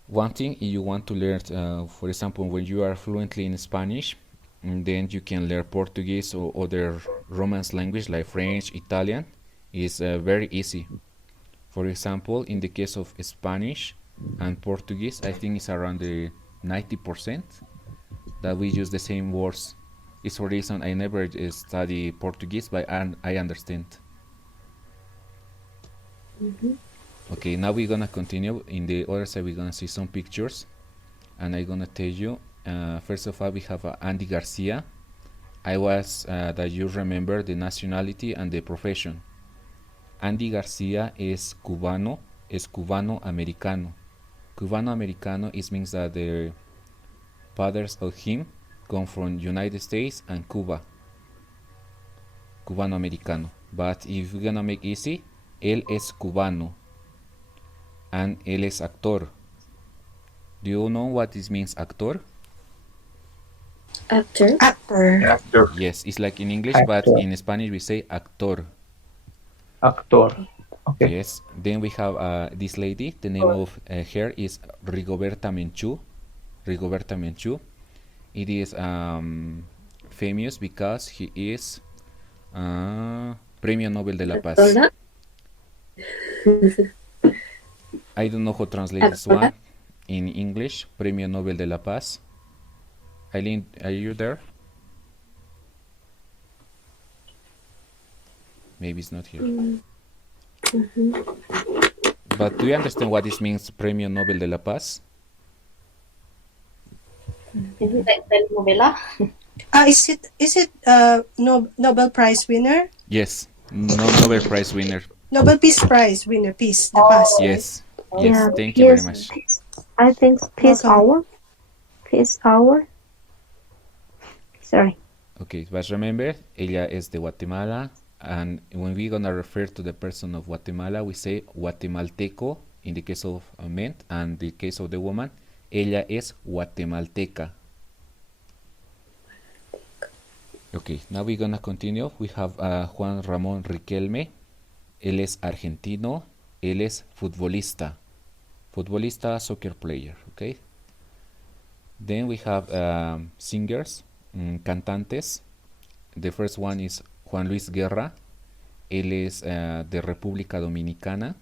One thing, if you want to learn, for example, when you are fluently in Spanish, then you can learn Portuguese or other Romance language like French, Italian. Is very easy. For example, in the case of Spanish and Portuguese, I think it's around the 90% that we use the same words. It's for reason I never study Portuguese, but I understand. Okay, now we're gonna continue. In the other side, we're gonna see some pictures, and I'm gonna tell you. First of all, we have Andy Garcia. I was that you remember the nationality and the profession. Andy Garcia is cubano americano. Cubano americano means that the fathers of him come from United States and Cuba. Cubano americano. But if we're gonna make easy, él es cubano and él es actor. Do you know what this means, actor? Actor. Actor. Actor. Yes, it's like in English, Actor. but in Spanish we say actor. Actor. Okay. Yes. Then we have this lady. The name of her is Rigoberta Menchú. Rigoberta Menchú. It is famous because he is Premio Nobel de la Paz. Hola. I don't know how to translate this one in English. Premio Nobel de la Paz. Eileen, are you there? Maybe it's not here. But do you understand what this means, Premio Nobel de la Paz? Is it like telenovela? Is it Nobel Prize winner? Yes, Nobel Prize winner. Nobel Peace Prize winner, peace, the past. Yes, yes. Yeah, Thank you very peace- much. I think peace Welcome. hour. Peace hour. Sorry. Okay, but remember, ella es de Guatemala, and when we're gonna refer to the person of Guatemala, we say guatemalteco in the case of a man, and the case of the woman, ella es guatemalteca. Okay, now we're gonna continue. We have Juan Ramón Riquelme. Él es argentino. Él es futbolista. Futbolista, soccer player. Okay. Then we have singers, cantantes. The first one is Juan Luis Guerra. Él es de República Dominicana.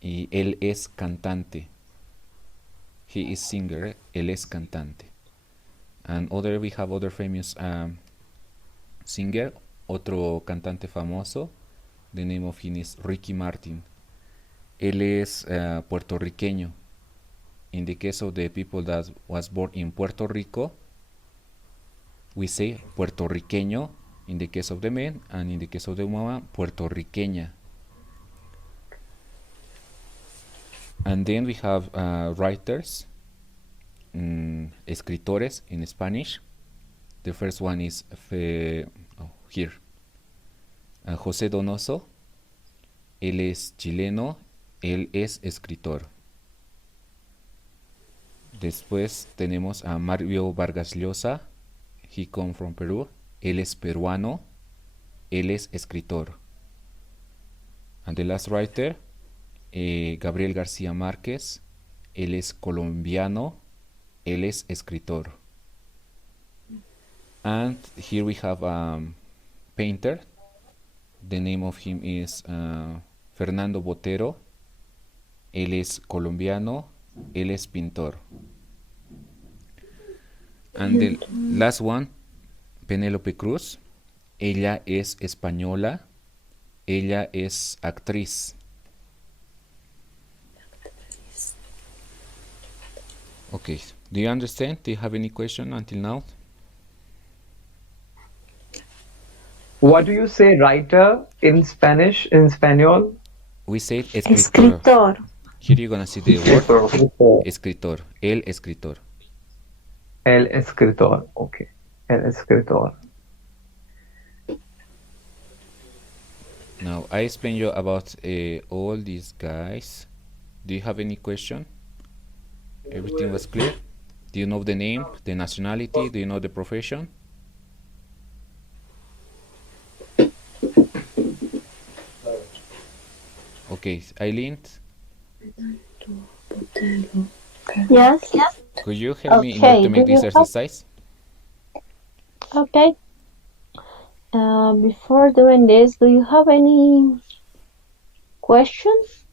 Y él es cantante. He is singer. Él es cantante. And we have other famous singer, otro cantante famoso. The name of him is Ricky Martin. Él es puertorriqueño. In the case of the people that was born in Puerto Rico, we say puertorriqueño in the case of the man, and in the case of the woman, puertorriqueña. And then we have writers, escritores in Spanish. The first one is here. José Donoso. Él es chileno. Él es escritor. Después tenemos a Mario Vargas Llosa. He come from Peru. Él es peruano. Él es escritor. And the last writer, Gabriel García Márquez. Él es colombiano. Él es escritor. And here we have a painter. The name of him is Fernando Botero. Él es colombiano. Él es pintor. And the last one, Penélope Cruz. Ella es española. Ella es actriz. Okay, do you understand? Do you have any question until now? What do you say, writer, in Spanish, in Spanish? We say escritor. Escritor. Here you're gonna see the word escritor. El escritor. El escritor. Okay. El escritor. Now I explain you about all these guys. Do you have any question? Everything was clear? Do you know the name, the nationality? Do you know the profession? Okay, Eileen, Yes. could you help me in Okay, order to make do this you have- exercise? Okay. Before doing this, do you have any questions?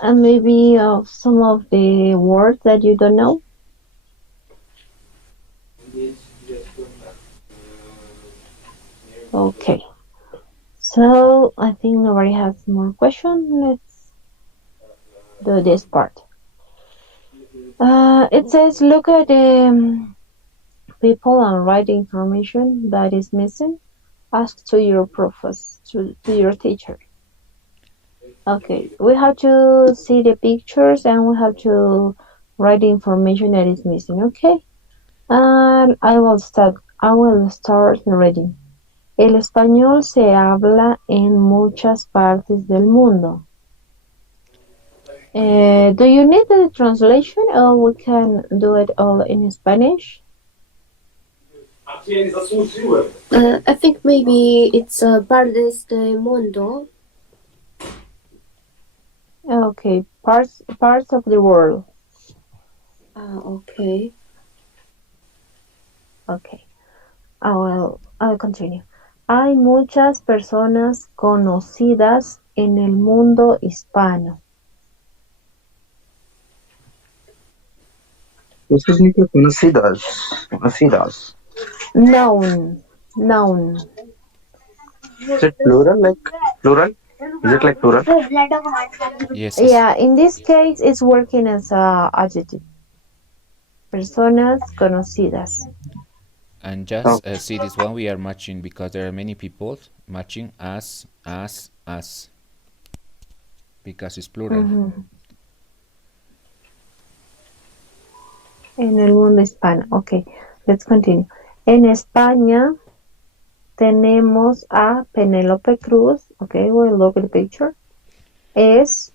And maybe some of the words that you don't know? Okay. So I think nobody has more questions. Let's do this part. It says, look at the people and write information that is missing. Ask to your to your teacher. Okay, we have to see the pictures and we have to write the information that is missing. Okay, and I will start reading. El español se habla en muchas partes del mundo. Do you need the translation or we can do it all in Spanish? I think maybe it's partes del mundo Okay, parts of the world. Okay. Okay. I'll continue. Hay muchas personas conocidas en el mundo hispano. ¿Qué significa conocidas? Conocidas. Known. Is it plural? Like plural? Is it like plural? Yes. Yeah, in this case, it's working as a adjective. Personas conocidas. And just see this one, we are matching because there are many people matching as, because it's plural. En el mundo hispano. Okay, let's continue. En España tenemos a Penélope Cruz. Okay, we'll look at the picture. Es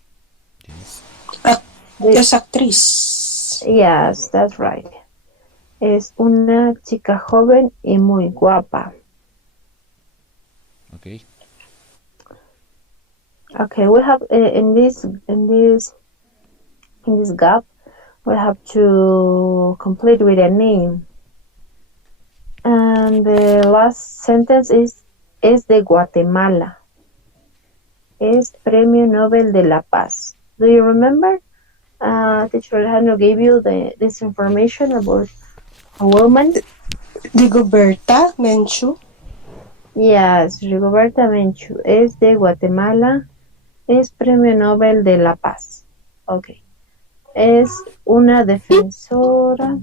actriz. Yes, that's right. Es una chica joven y muy guapa. Okay. Okay, we have in this gap, we have to complete with a name. And the last sentence is de Guatemala. Es Premio Nobel de la Paz. Do you remember? Teacher Alejandro gave you this information about a woman. Rigoberta Menchú. Yes, Rigoberta Menchú. Es de Guatemala. Es Premio Nobel de la Paz. Okay. Es una defensora.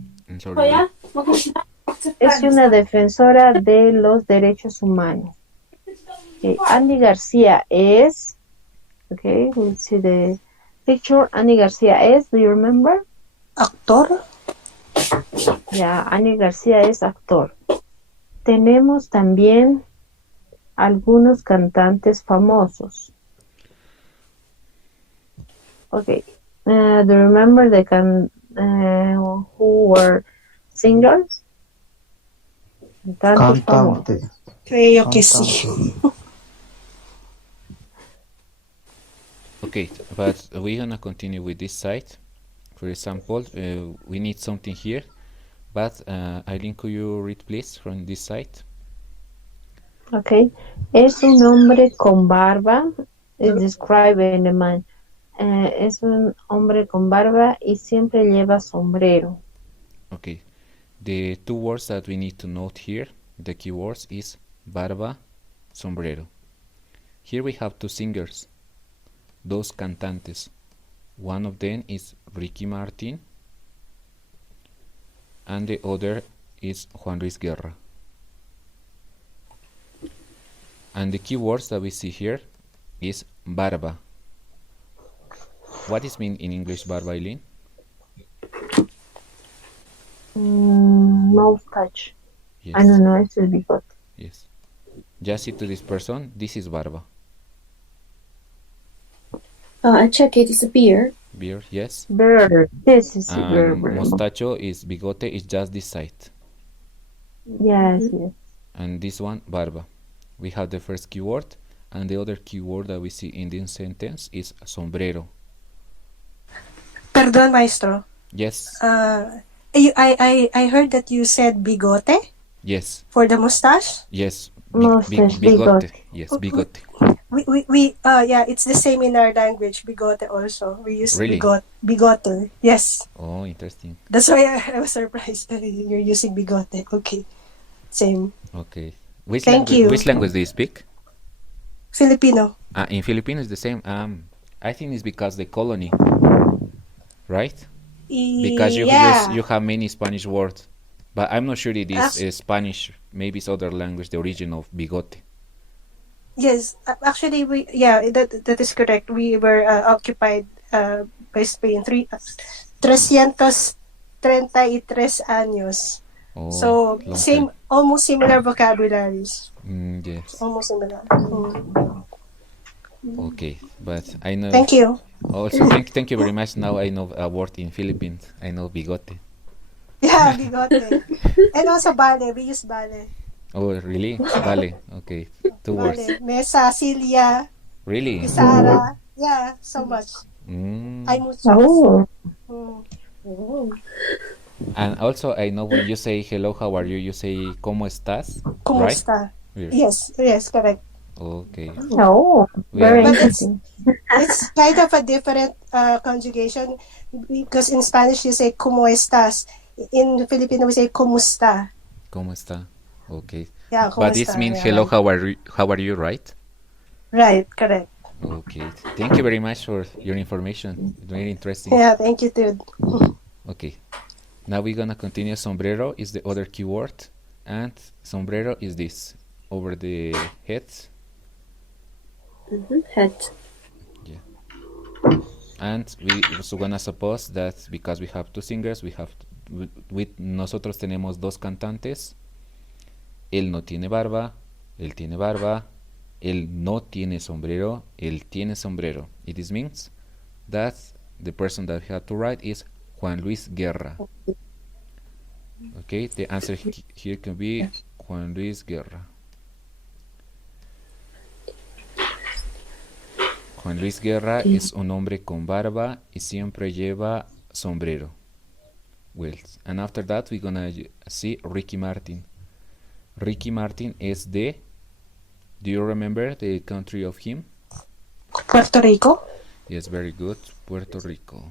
Es una defensora de los derechos humanos. Okay. Andy García es. Okay, let's see the picture. Andy García es. Do you remember? Actor. Yeah, Andy García es actor. Tenemos también algunos cantantes famosos. Okay. Do you remember who were singers? Cantantes famosos. Cantante. Creo que sí. Okay, but we're gonna continue with this side. For example, we need something here, but Aileen, could you read please from this side? Okay. Es un hombre con barba. It's describing a man. Es un hombre con barba y siempre lleva sombrero. Okay. The two words that we need to note here, the keywords is barba, sombrero. Here we have two singers, dos cantantes. One of them is Ricky Martin and the other is Juan Luis Guerra. And the keywords that we see here is barba. What is mean in English barba, Aileen? Moustache. Yes. I don't know, it's a bigot. Yes. Just say to this person, this is barba. I check it. It's a beard. Beard, yes. Beard. This is beard. Mostacho is bigote, is just this side. Yes, yes. And this one, barba. We have the first keyword, and the other keyword that we see in this sentence is sombrero. Perdón, maestro. Yes. I heard that you said bigote Yes. for the mustache. Yes. Mustache, bigote. Yes, bigote. Yeah, it's the same in our language, bigote also. We use Really? bigote. Yes. Oh, interesting. That's why I was surprised that you're using bigote. Okay. Same. Okay. Thank you. Which language do you speak? Filipino. In Filipino it's the same. I think it's because the colony, right? Because you have many Spanish words, but I'm not sure it is Spanish. Maybe it's other language, the origin of bigote. Yes, actually, that is correct. We were occupied by Spain 333 años. Oh, So time. almost similar vocabularies. Yes. Almost similar. Okay, but I know. Thank you. Also, thank you very much. Now I know a word in Philippines. I know bigote. Yeah, bigote. And also bale. We use bale. Oh, really? Vale. Okay, two words. Bale. Mesa, Cilia, Really? Isara. Yeah, so much. Hay muchas. Oh. Oh. And also, I know when you say hello, how are you, you say ¿cómo estás? Right? Kumusta? Yes. Yes, correct. Okay. Oh, We very are But interesting. it's kind of a different conjugation because in Spanish you say ¿cómo estás? In Filipino we say ¿kumusta? ¿Cómo está? Okay. Yeah, But this ¿kumusta? means Yeah, hello, right. how are you, right? Right, correct. Okay. Thank you very much for your information. Very interesting. Yeah, thank you, dude. Okay. Now we're gonna continue. Sombrero is the other keyword, and sombrero is this over the head. Head. And we also gonna suppose that because we have two singers, we have nosotros tenemos dos cantantes. Él no tiene barba, él tiene barba, él no tiene sombrero, él tiene sombrero. It means that the person that we have to write is Juan Luis Guerra. Okay, the answer here can be Juan Luis Guerra. Juan Luis Guerra es un hombre con barba y siempre lleva sombrero. Well, and after that we're gonna see Ricky Martin. Ricky Martin is do you remember the country of him? Puerto Rico. Yes, very good. Puerto Rico.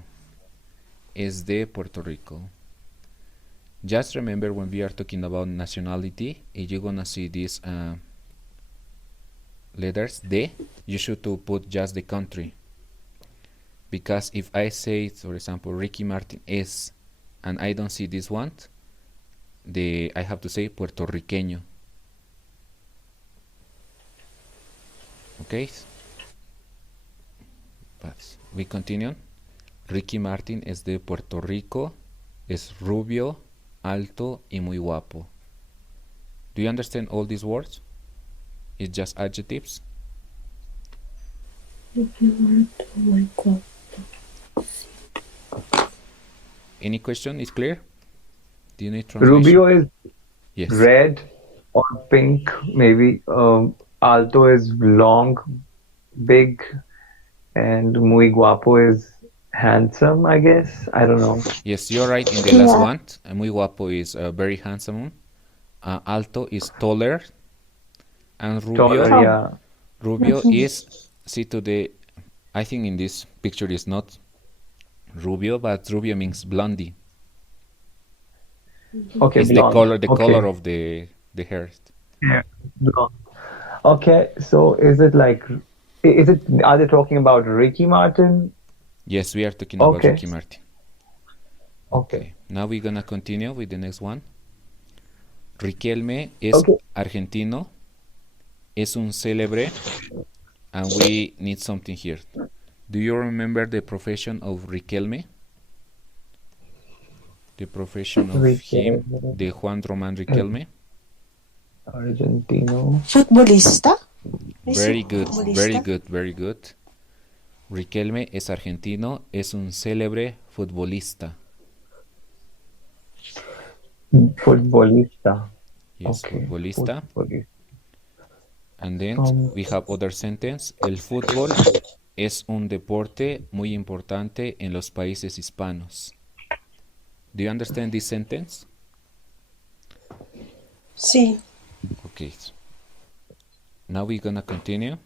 Es de Puerto Rico. Just remember when we are talking about nationality, if you're gonna see these letters, you should to put just the country. Because if I say, for example, Ricky Martin is, and I don't see this one, I have to say puertorriqueño. Okay? But we continue. Ricky Martin es de Puerto Rico, es rubio, alto y muy guapo. Do you understand all these words? It's just adjectives. Any question? Is clear? Do you need translation? Rubio is Yes. red or pink, maybe. Alto is long, big, and muy guapo is handsome, I guess. I don't know. Yes, you're right in the last one. Muy guapo is very handsome. Alto is taller. And rubio, Taller, yeah. rubio is, see to the, I think in this picture is not rubio, but rubio means blondie. Okay, It's blonde. the color of the hair. Yeah, blonde. Okay, so are they talking about Ricky Martin? Yes, we are talking about Okay. Ricky Martin. Okay. Now we're gonna continue with the next one. Riquelme es Okay. argentino, es un célebre, and we need something here. Do you remember the profession of Riquelme? The profession of him, Riquelme. de Juan Román Riquelme? Argentino. Futbolista. Very good, Futbolista. very good, very good. Riquelme es argentino, es un célebre futbolista. Futbolista. Yes, Okay. futbolista. Futbolista. And then we have other sentence. El fútbol es un deporte muy importante en los países hispanos. Do you understand this sentence? Sí. Okay. Now we're gonna continue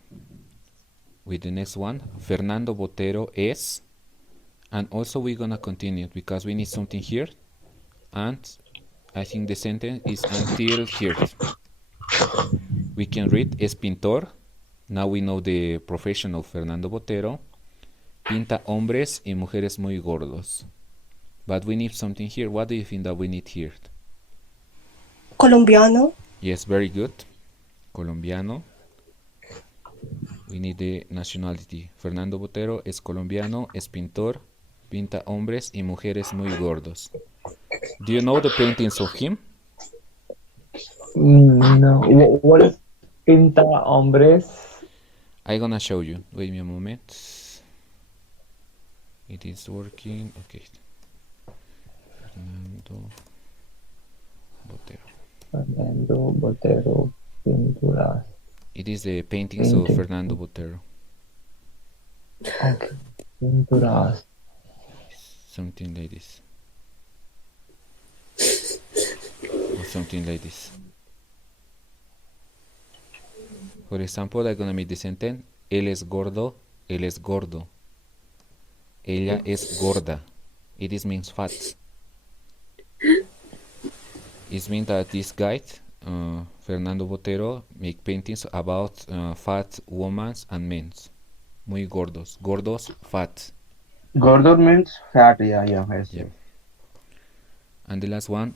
with the next one. Fernando Botero es, and also we're gonna continue because we need something here, and I think the sentence is until here. We can read es pintor. Now we know the profession of Fernando Botero. Pinta hombres y mujeres muy gordos. But we need something here. What do you think that we need here? Colombiano. Yes, very good. Colombiano. We need the nationality. Fernando Botero es colombiano, es pintor, pinta hombres y mujeres muy gordos. Do you know the paintings of him? No. What is Pinta Hombres? I'm gonna show you. Wait me a moment. It is working. Okay. Fernando Botero. Fernando Botero Pinturas. It is the paintings of Fernando Botero. Okay. Honduras. Something like this. Or something like this. For example, I'm gonna make the sentence. Él es gordo. Él es gordo. Ella es gorda. It is means fat. It means that this guy, Fernando Botero, make paintings about fat women and men. Muy gordos. Gordos, fat. Gordo means fat. Yeah, I see. Yeah. And the last one.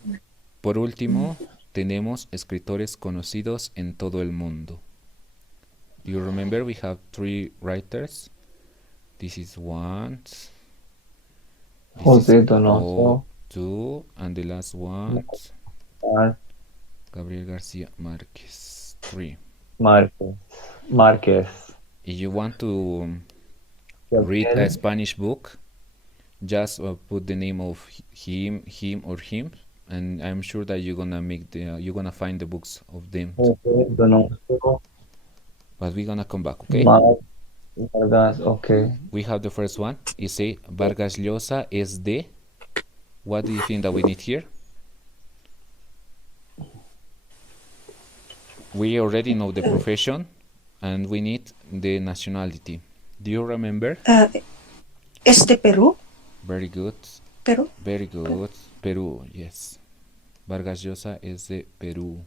Por último, tenemos escritores conocidos en todo el mundo. Do you remember we have 3 writers? This is one. This Jose is Donoso. 2, and the last one. Mar- Gabriel Garcia Marquez. 3. Marquez. If you want to read a Spanish book, just put the name of him or him, and I'm sure that you're gonna find the books of them. Jose Donoso. But we're gonna come back, okay? Vargas, okay. We have the first one. It say Vargas Llosa es de. What do you think that we need here? We already know the profession, and we need the nationality. Do you remember? Es de Peru. Very good. Peru. Very good. Peru, yes. Vargas Llosa es de Peru.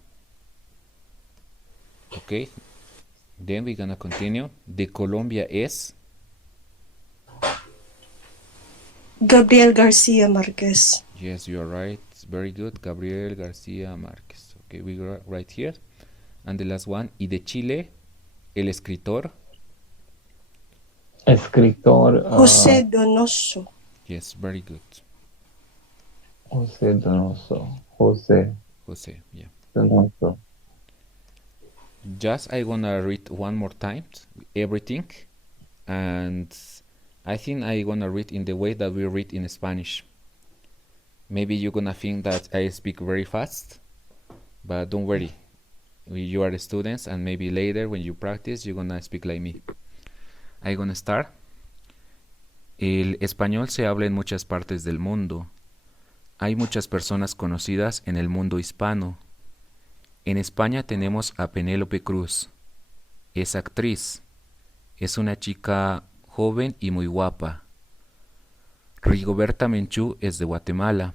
Okay. Then we're gonna continue. De Colombia es. Gabriel Garcia Marquez. Yes, you are right. Very good. Gabriel Garcia Marquez. Okay, we go right here. And the last one. Y de Chile, el escritor. Escritor. Jose Donoso. Yes, very good. Jose Donoso. Jose Yeah. Donoso. Just I gonna read one more time everything, and I think I gonna read in the way that we read in Spanish. Maybe you're gonna think that I speak very fast, but don't worry. You are students, and maybe later when you practice, you're gonna speak like me. I'm gonna start. El español se habla en muchas partes del mundo. Hay muchas personas conocidas en el mundo hispano. En España tenemos a Penélope Cruz. Es actriz. Es una chica joven y muy guapa. Rigoberta Menchú es de Guatemala.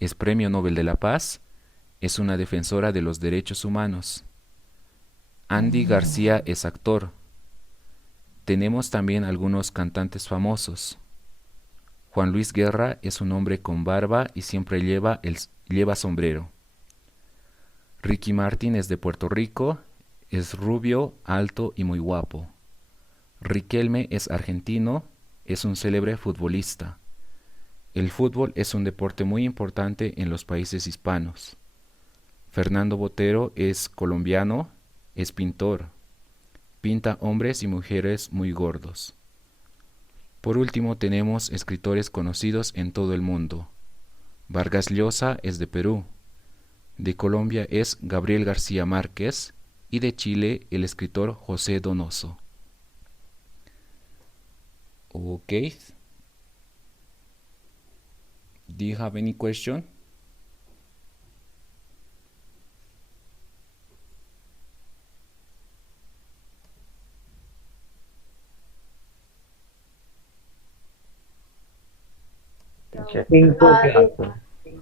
Es Premio Nobel de la Paz. Es una defensora de los derechos humanos. Andy García es actor. Tenemos también algunos cantantes famosos. Juan Luis Guerra es un hombre con barba y siempre lleva sombrero. Ricky Martin es de Puerto Rico, es rubio, alto y muy guapo. Riquelme es argentino, es un célebre futbolista. El fútbol es un deporte muy importante en los países hispanos. Fernando Botero es colombiano, es pintor. Pinta hombres y mujeres muy gordos. Por último tenemos escritores conocidos en todo el mundo. Vargas Llosa es de Perú. De Colombia es Gabriel García Márquez y de Chile el escritor José Donoso. Okay. Do you have any question?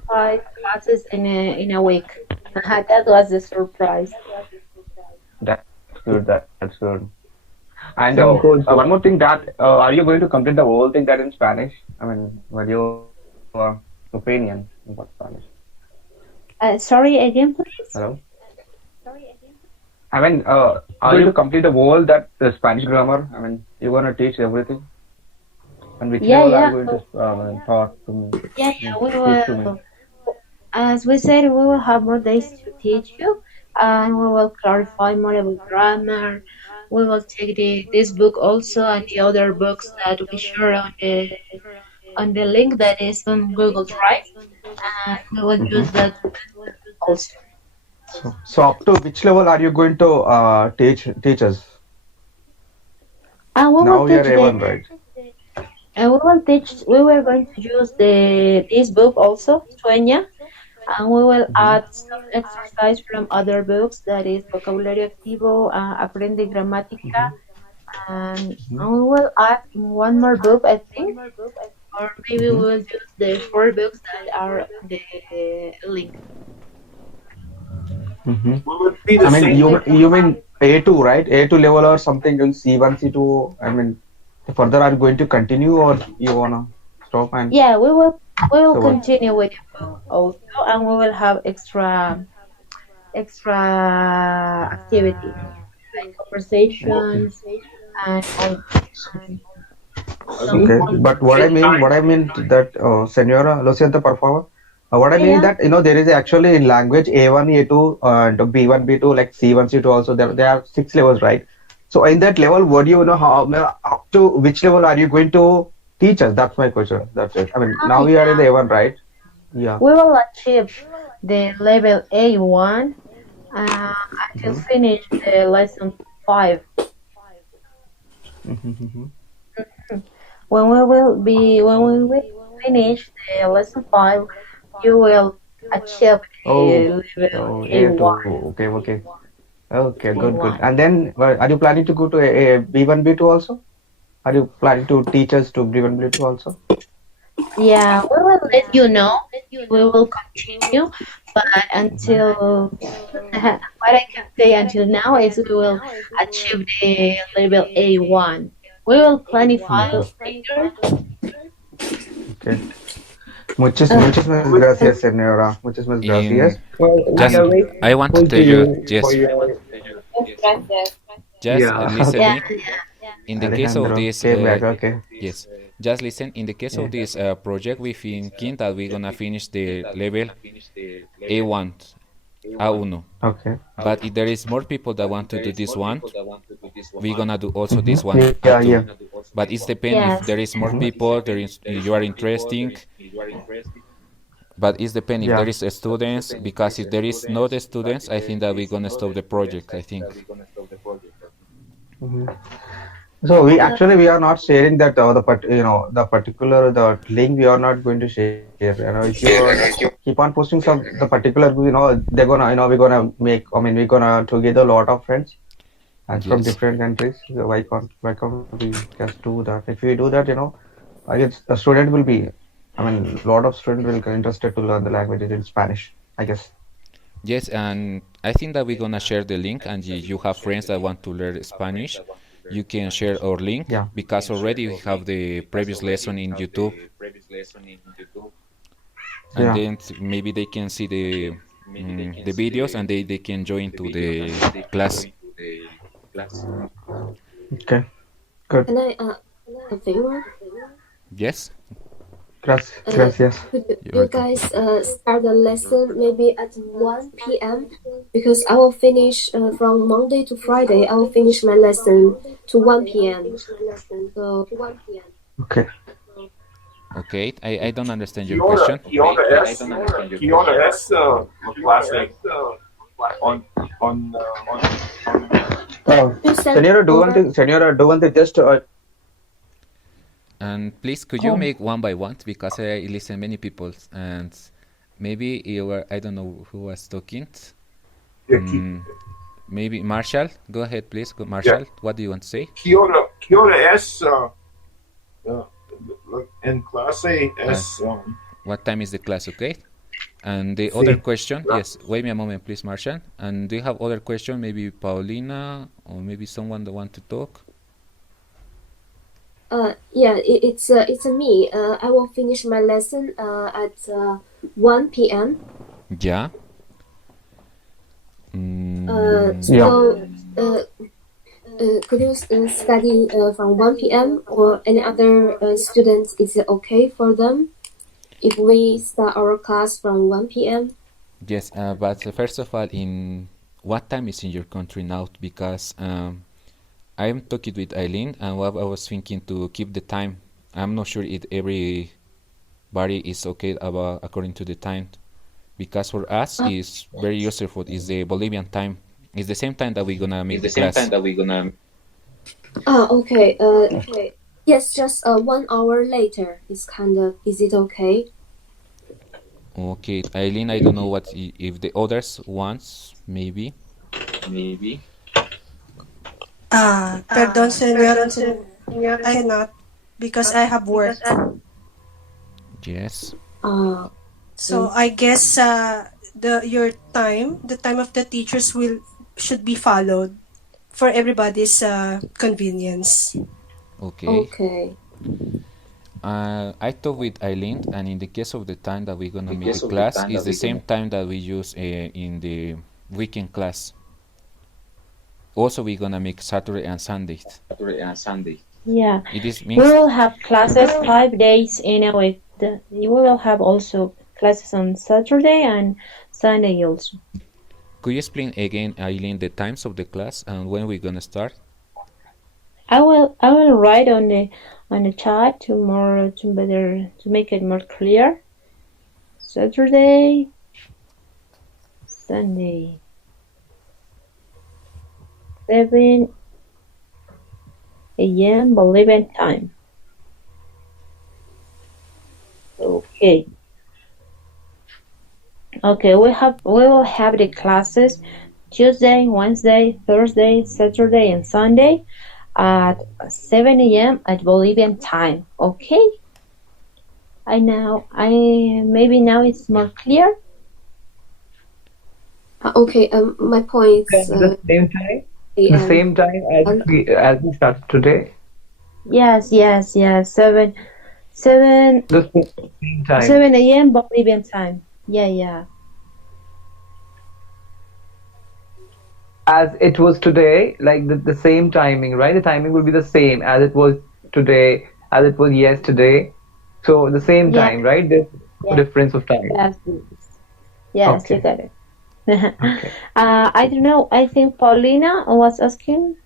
Five classes in a week. That was the surprise. That's good. That's good. And one more thing, that are you going to complete the whole thing that in Spanish? I mean, what your opinion about Spanish? Sorry again, please. Hello. I mean, are you to complete the whole that the Spanish grammar? I mean, you're gonna teach everything, and which level are you going to talk to me? Yeah, we will. As we said, we will have more days to teach you, and we will clarify more about grammar. We will take this book also and the other books that we share on the link that is on Google Drive, and we will use that also. So up to which level are you going to teach us? And we Now will we are teach A1, right? And we were going to use this book also, Sueña, and we will add some exercise from other books, that is Vocabulario Activo, Aprende Gramática, and we will add one more book, I think, or maybe we will use the four books that are on the link. Will it be I the mean, same? you mean A2, right? A2 level or something in C1, C2. I mean, further are you going to continue or you wanna stop and Yeah, we will so what? continue with the book also, and we will have extra activities like conversations and all. Okay, What but same what time? I mean that, Senora, lo siento, por favor. What I Yeah, mean yeah. that there is actually in language A1, A2, and B1, B2, like C1, C2 also. There are six levels, right? So in that level, what do you know how up to which level are you going to teach us? That's my question. That's it. I mean, Ah, now we are in the yeah. A1, right? Yeah. We will achieve the level A1 until Mm-hmm. finish the lesson 5. Mm-hmm. When we will finish the lesson 5, you will achieve Oh, the level oh, A1. A2. Okay, okay. Okay, good, good. A1. And then, are you planning to go to a B1, B2 also? Are you planning to teach us to B1, B2 also? Yeah, we will let you know if we will continue, but until what I can say until now is we will achieve the level A1. We will planify later. Okay. Muchas, Uh, muchísimas gracias, señora. Muchísimas gracias. In Well, we just are And very I want to grateful tell to you, you for yes, your. Yes, gracias. just yeah, listen yeah, me. In the case of Alejandro this, came back. Okay. yes, just listen. In the case Yeah. of this project, we thinking that we're gonna finish the level A1, A1. Okay. But if there is more people that want to do this one, we're gonna do also Mm-hmm. this one, Yeah, A2. yeah. But it's depend if yes. there is more Mm-hmm. people, there is you are interesting. But it's depend if there Yeah. is students, because if there is no the students, I think that we're gonna stop the project. I think. Mm-hmm. So we are not sharing that the particular the link we are not going to share. If you keep on posting some the particular they're gonna we're gonna make we're gonna together a lot of friends and from Yes. different countries. So why can't we just do that? If we do that, I guess a student will be a lot of students will get interested to learn the languages in Spanish. I guess. Yes, and I think that we're gonna share the link, and if you have friends that want to learn Spanish, you can share our link Yeah. because already we have the previous lesson in YouTube, and Yeah. then maybe they can see the videos and they can join to the class. Okay. Good. Can I a favor? Yes, Gracias. Could you're you welcome. guys start the lesson maybe at 1 p.m. because I will finish from Monday to Friday. I will finish my lesson to 1 p.m. So Okay. Okay, I don't understand your Kiona, question. Kiona S, clase on. you said Senora, do one thing. Senora, do one thing. Just And please, could you Oh, make one by one because I listen many people and maybe you were I don't know who was talking. Maybe Marshall. Go ahead, please. Go, Marshall. What do you want to say? Kiona S, en clase S. What time is the class? Okay. And the other Sí. question, yes. Wait me a moment, please, Marshall. And do you have other question? Maybe Paulina or maybe someone that want to talk. yeah, it's me. I will finish my lesson at 1 p.m. Yeah. So could you study from 1 p.m. or any other students? Is it okay for them if we start our class from 1 p.m.? Yes, but first of all, in what time is in your country now? Because I'm talking with Eileen, and what I was thinking to keep the time. I'm not sure if everybody is okay about according to the time, because for us is very useful. Is the Bolivian time? It's the same time that we're gonna make the class. Ah, okay. Yes, just 1 hour later. Is it okay? Okay, Eileen, I don't know if the others wants, maybe. Perdón, señor. I cannot because I have work. Yes. So I guess the time of the teachers should be followed for everybody's convenience. Okay. I talked with Eileen, and in the case of the time that we're gonna meet the class, is the same time that we use in the weekend class. Also, we're gonna make Saturday and Sundays. Yeah. It is We means. will have classes 5 days in a week. We will have also classes on Saturday and Sunday also. Could you explain again, Eileen, the times of the class and when we're gonna start? I will write on the chat tomorrow to make it more clear. Saturday, Sunday, 7 a.m. Bolivian time. Okay. Okay, we will have the classes Tuesday, Wednesday, Thursday, Saturday, and Sunday at 7 a.m. at Bolivian time. Okay. Maybe now it's more clear. Okay. My point is the same time. The same time as we start today. Yes. 7 The same time. 7 a.m. Bolivian time. Yeah. As it was today, like the same timing, right? The timing will be the same as it was today, as it was yesterday. So the same time, right? There's no difference of time. Yes, Okay. you got it. Okay. I don't know. I think Paulina was asking.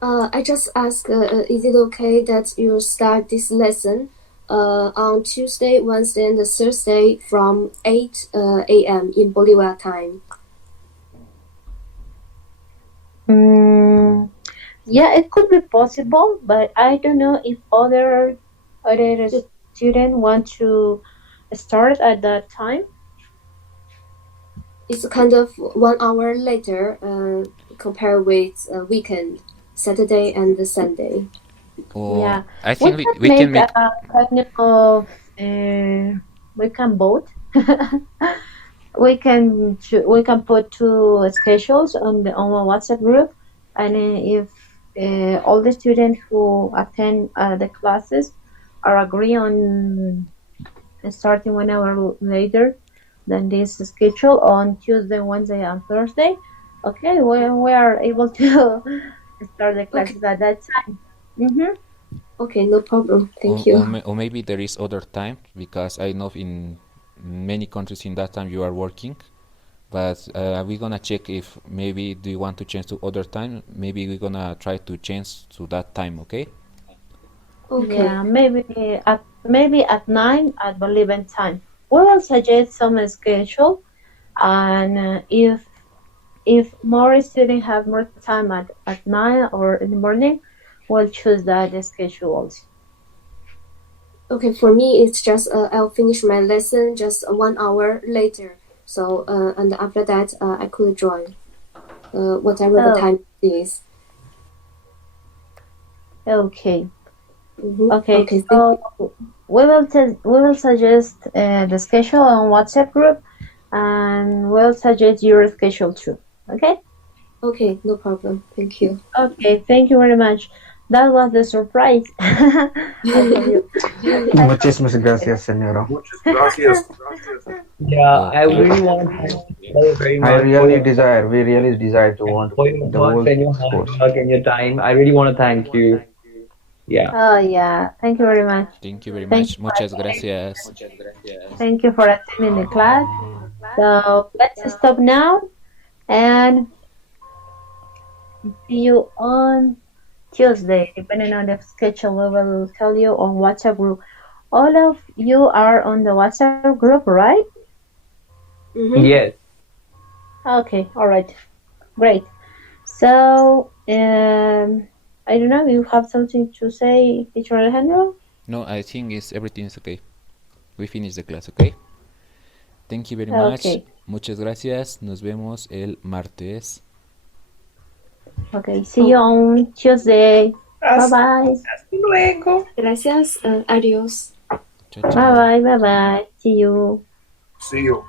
I just ask, is it okay that you start this lesson on Tuesday, Wednesday, and Thursday from 8 a.m. in Bolivar time? Yeah, it could be possible, but I don't know if other students want to start at that time. It's kind of 1 hour later compared with weekend, Saturday and Sunday. Yeah, I think we can make a kind of we can vote. we can put two schedules on our WhatsApp group, and if all the students who attend the classes are agree on starting 1 hour later than this schedule on Tuesday, Wednesday, and Thursday, okay, we are able to start the classes at that time. Okay, no problem. Thank you. Or maybe there is other time, because I know in many countries in that time you are working, but we're gonna check if maybe do you want to change to other time. Maybe we're gonna try to change to that time. Okay. Yeah, maybe at 9 at Bolivian time. We will suggest some schedule, and if more students have more time at 9 or in the morning, we'll choose that schedule also. Okay, for me it's just I'll finish my lesson just 1 hour later. So and after that I could join whatever the time is. Okay. Mm-hmm. Okay. So we will suggest the schedule on WhatsApp group, and we'll suggest your schedule too. Okay. Okay, no problem. Thank you. Okay, thank you very much. That was the surprise. Muchísimas gracias, señora. Muchas gracias. Yeah, I really want to thank you very much. We really desire to want for your the whole and your hard work and your time. I really want to thank you. Yeah. Oh yeah, thank you very much. Thank you very much. Muchas gracias. Thank you for attending the class. So let's stop now and see you on Tuesday. Depending on the schedule, we will tell you on WhatsApp group. All of you are on the WhatsApp group, right? Mm-hmm. Yes. Okay, all right. Great. So I don't know, you have something to say, teacher Alejandro? No, I think everything is okay. We finished the class, okay? Thank you very much. Okay. Muchas gracias. Nos vemos el martes. Okay, see you on Tuesday. Hasta Bye-bye. luego. Gracias. Adiós. Chao, chao. Bye-bye, bye-bye. See you. See you.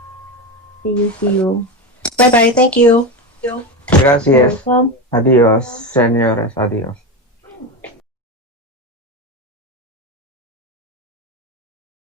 See you. Bye-bye. Thank you. Gracias. Welcome. Adiós, señores. Adiós.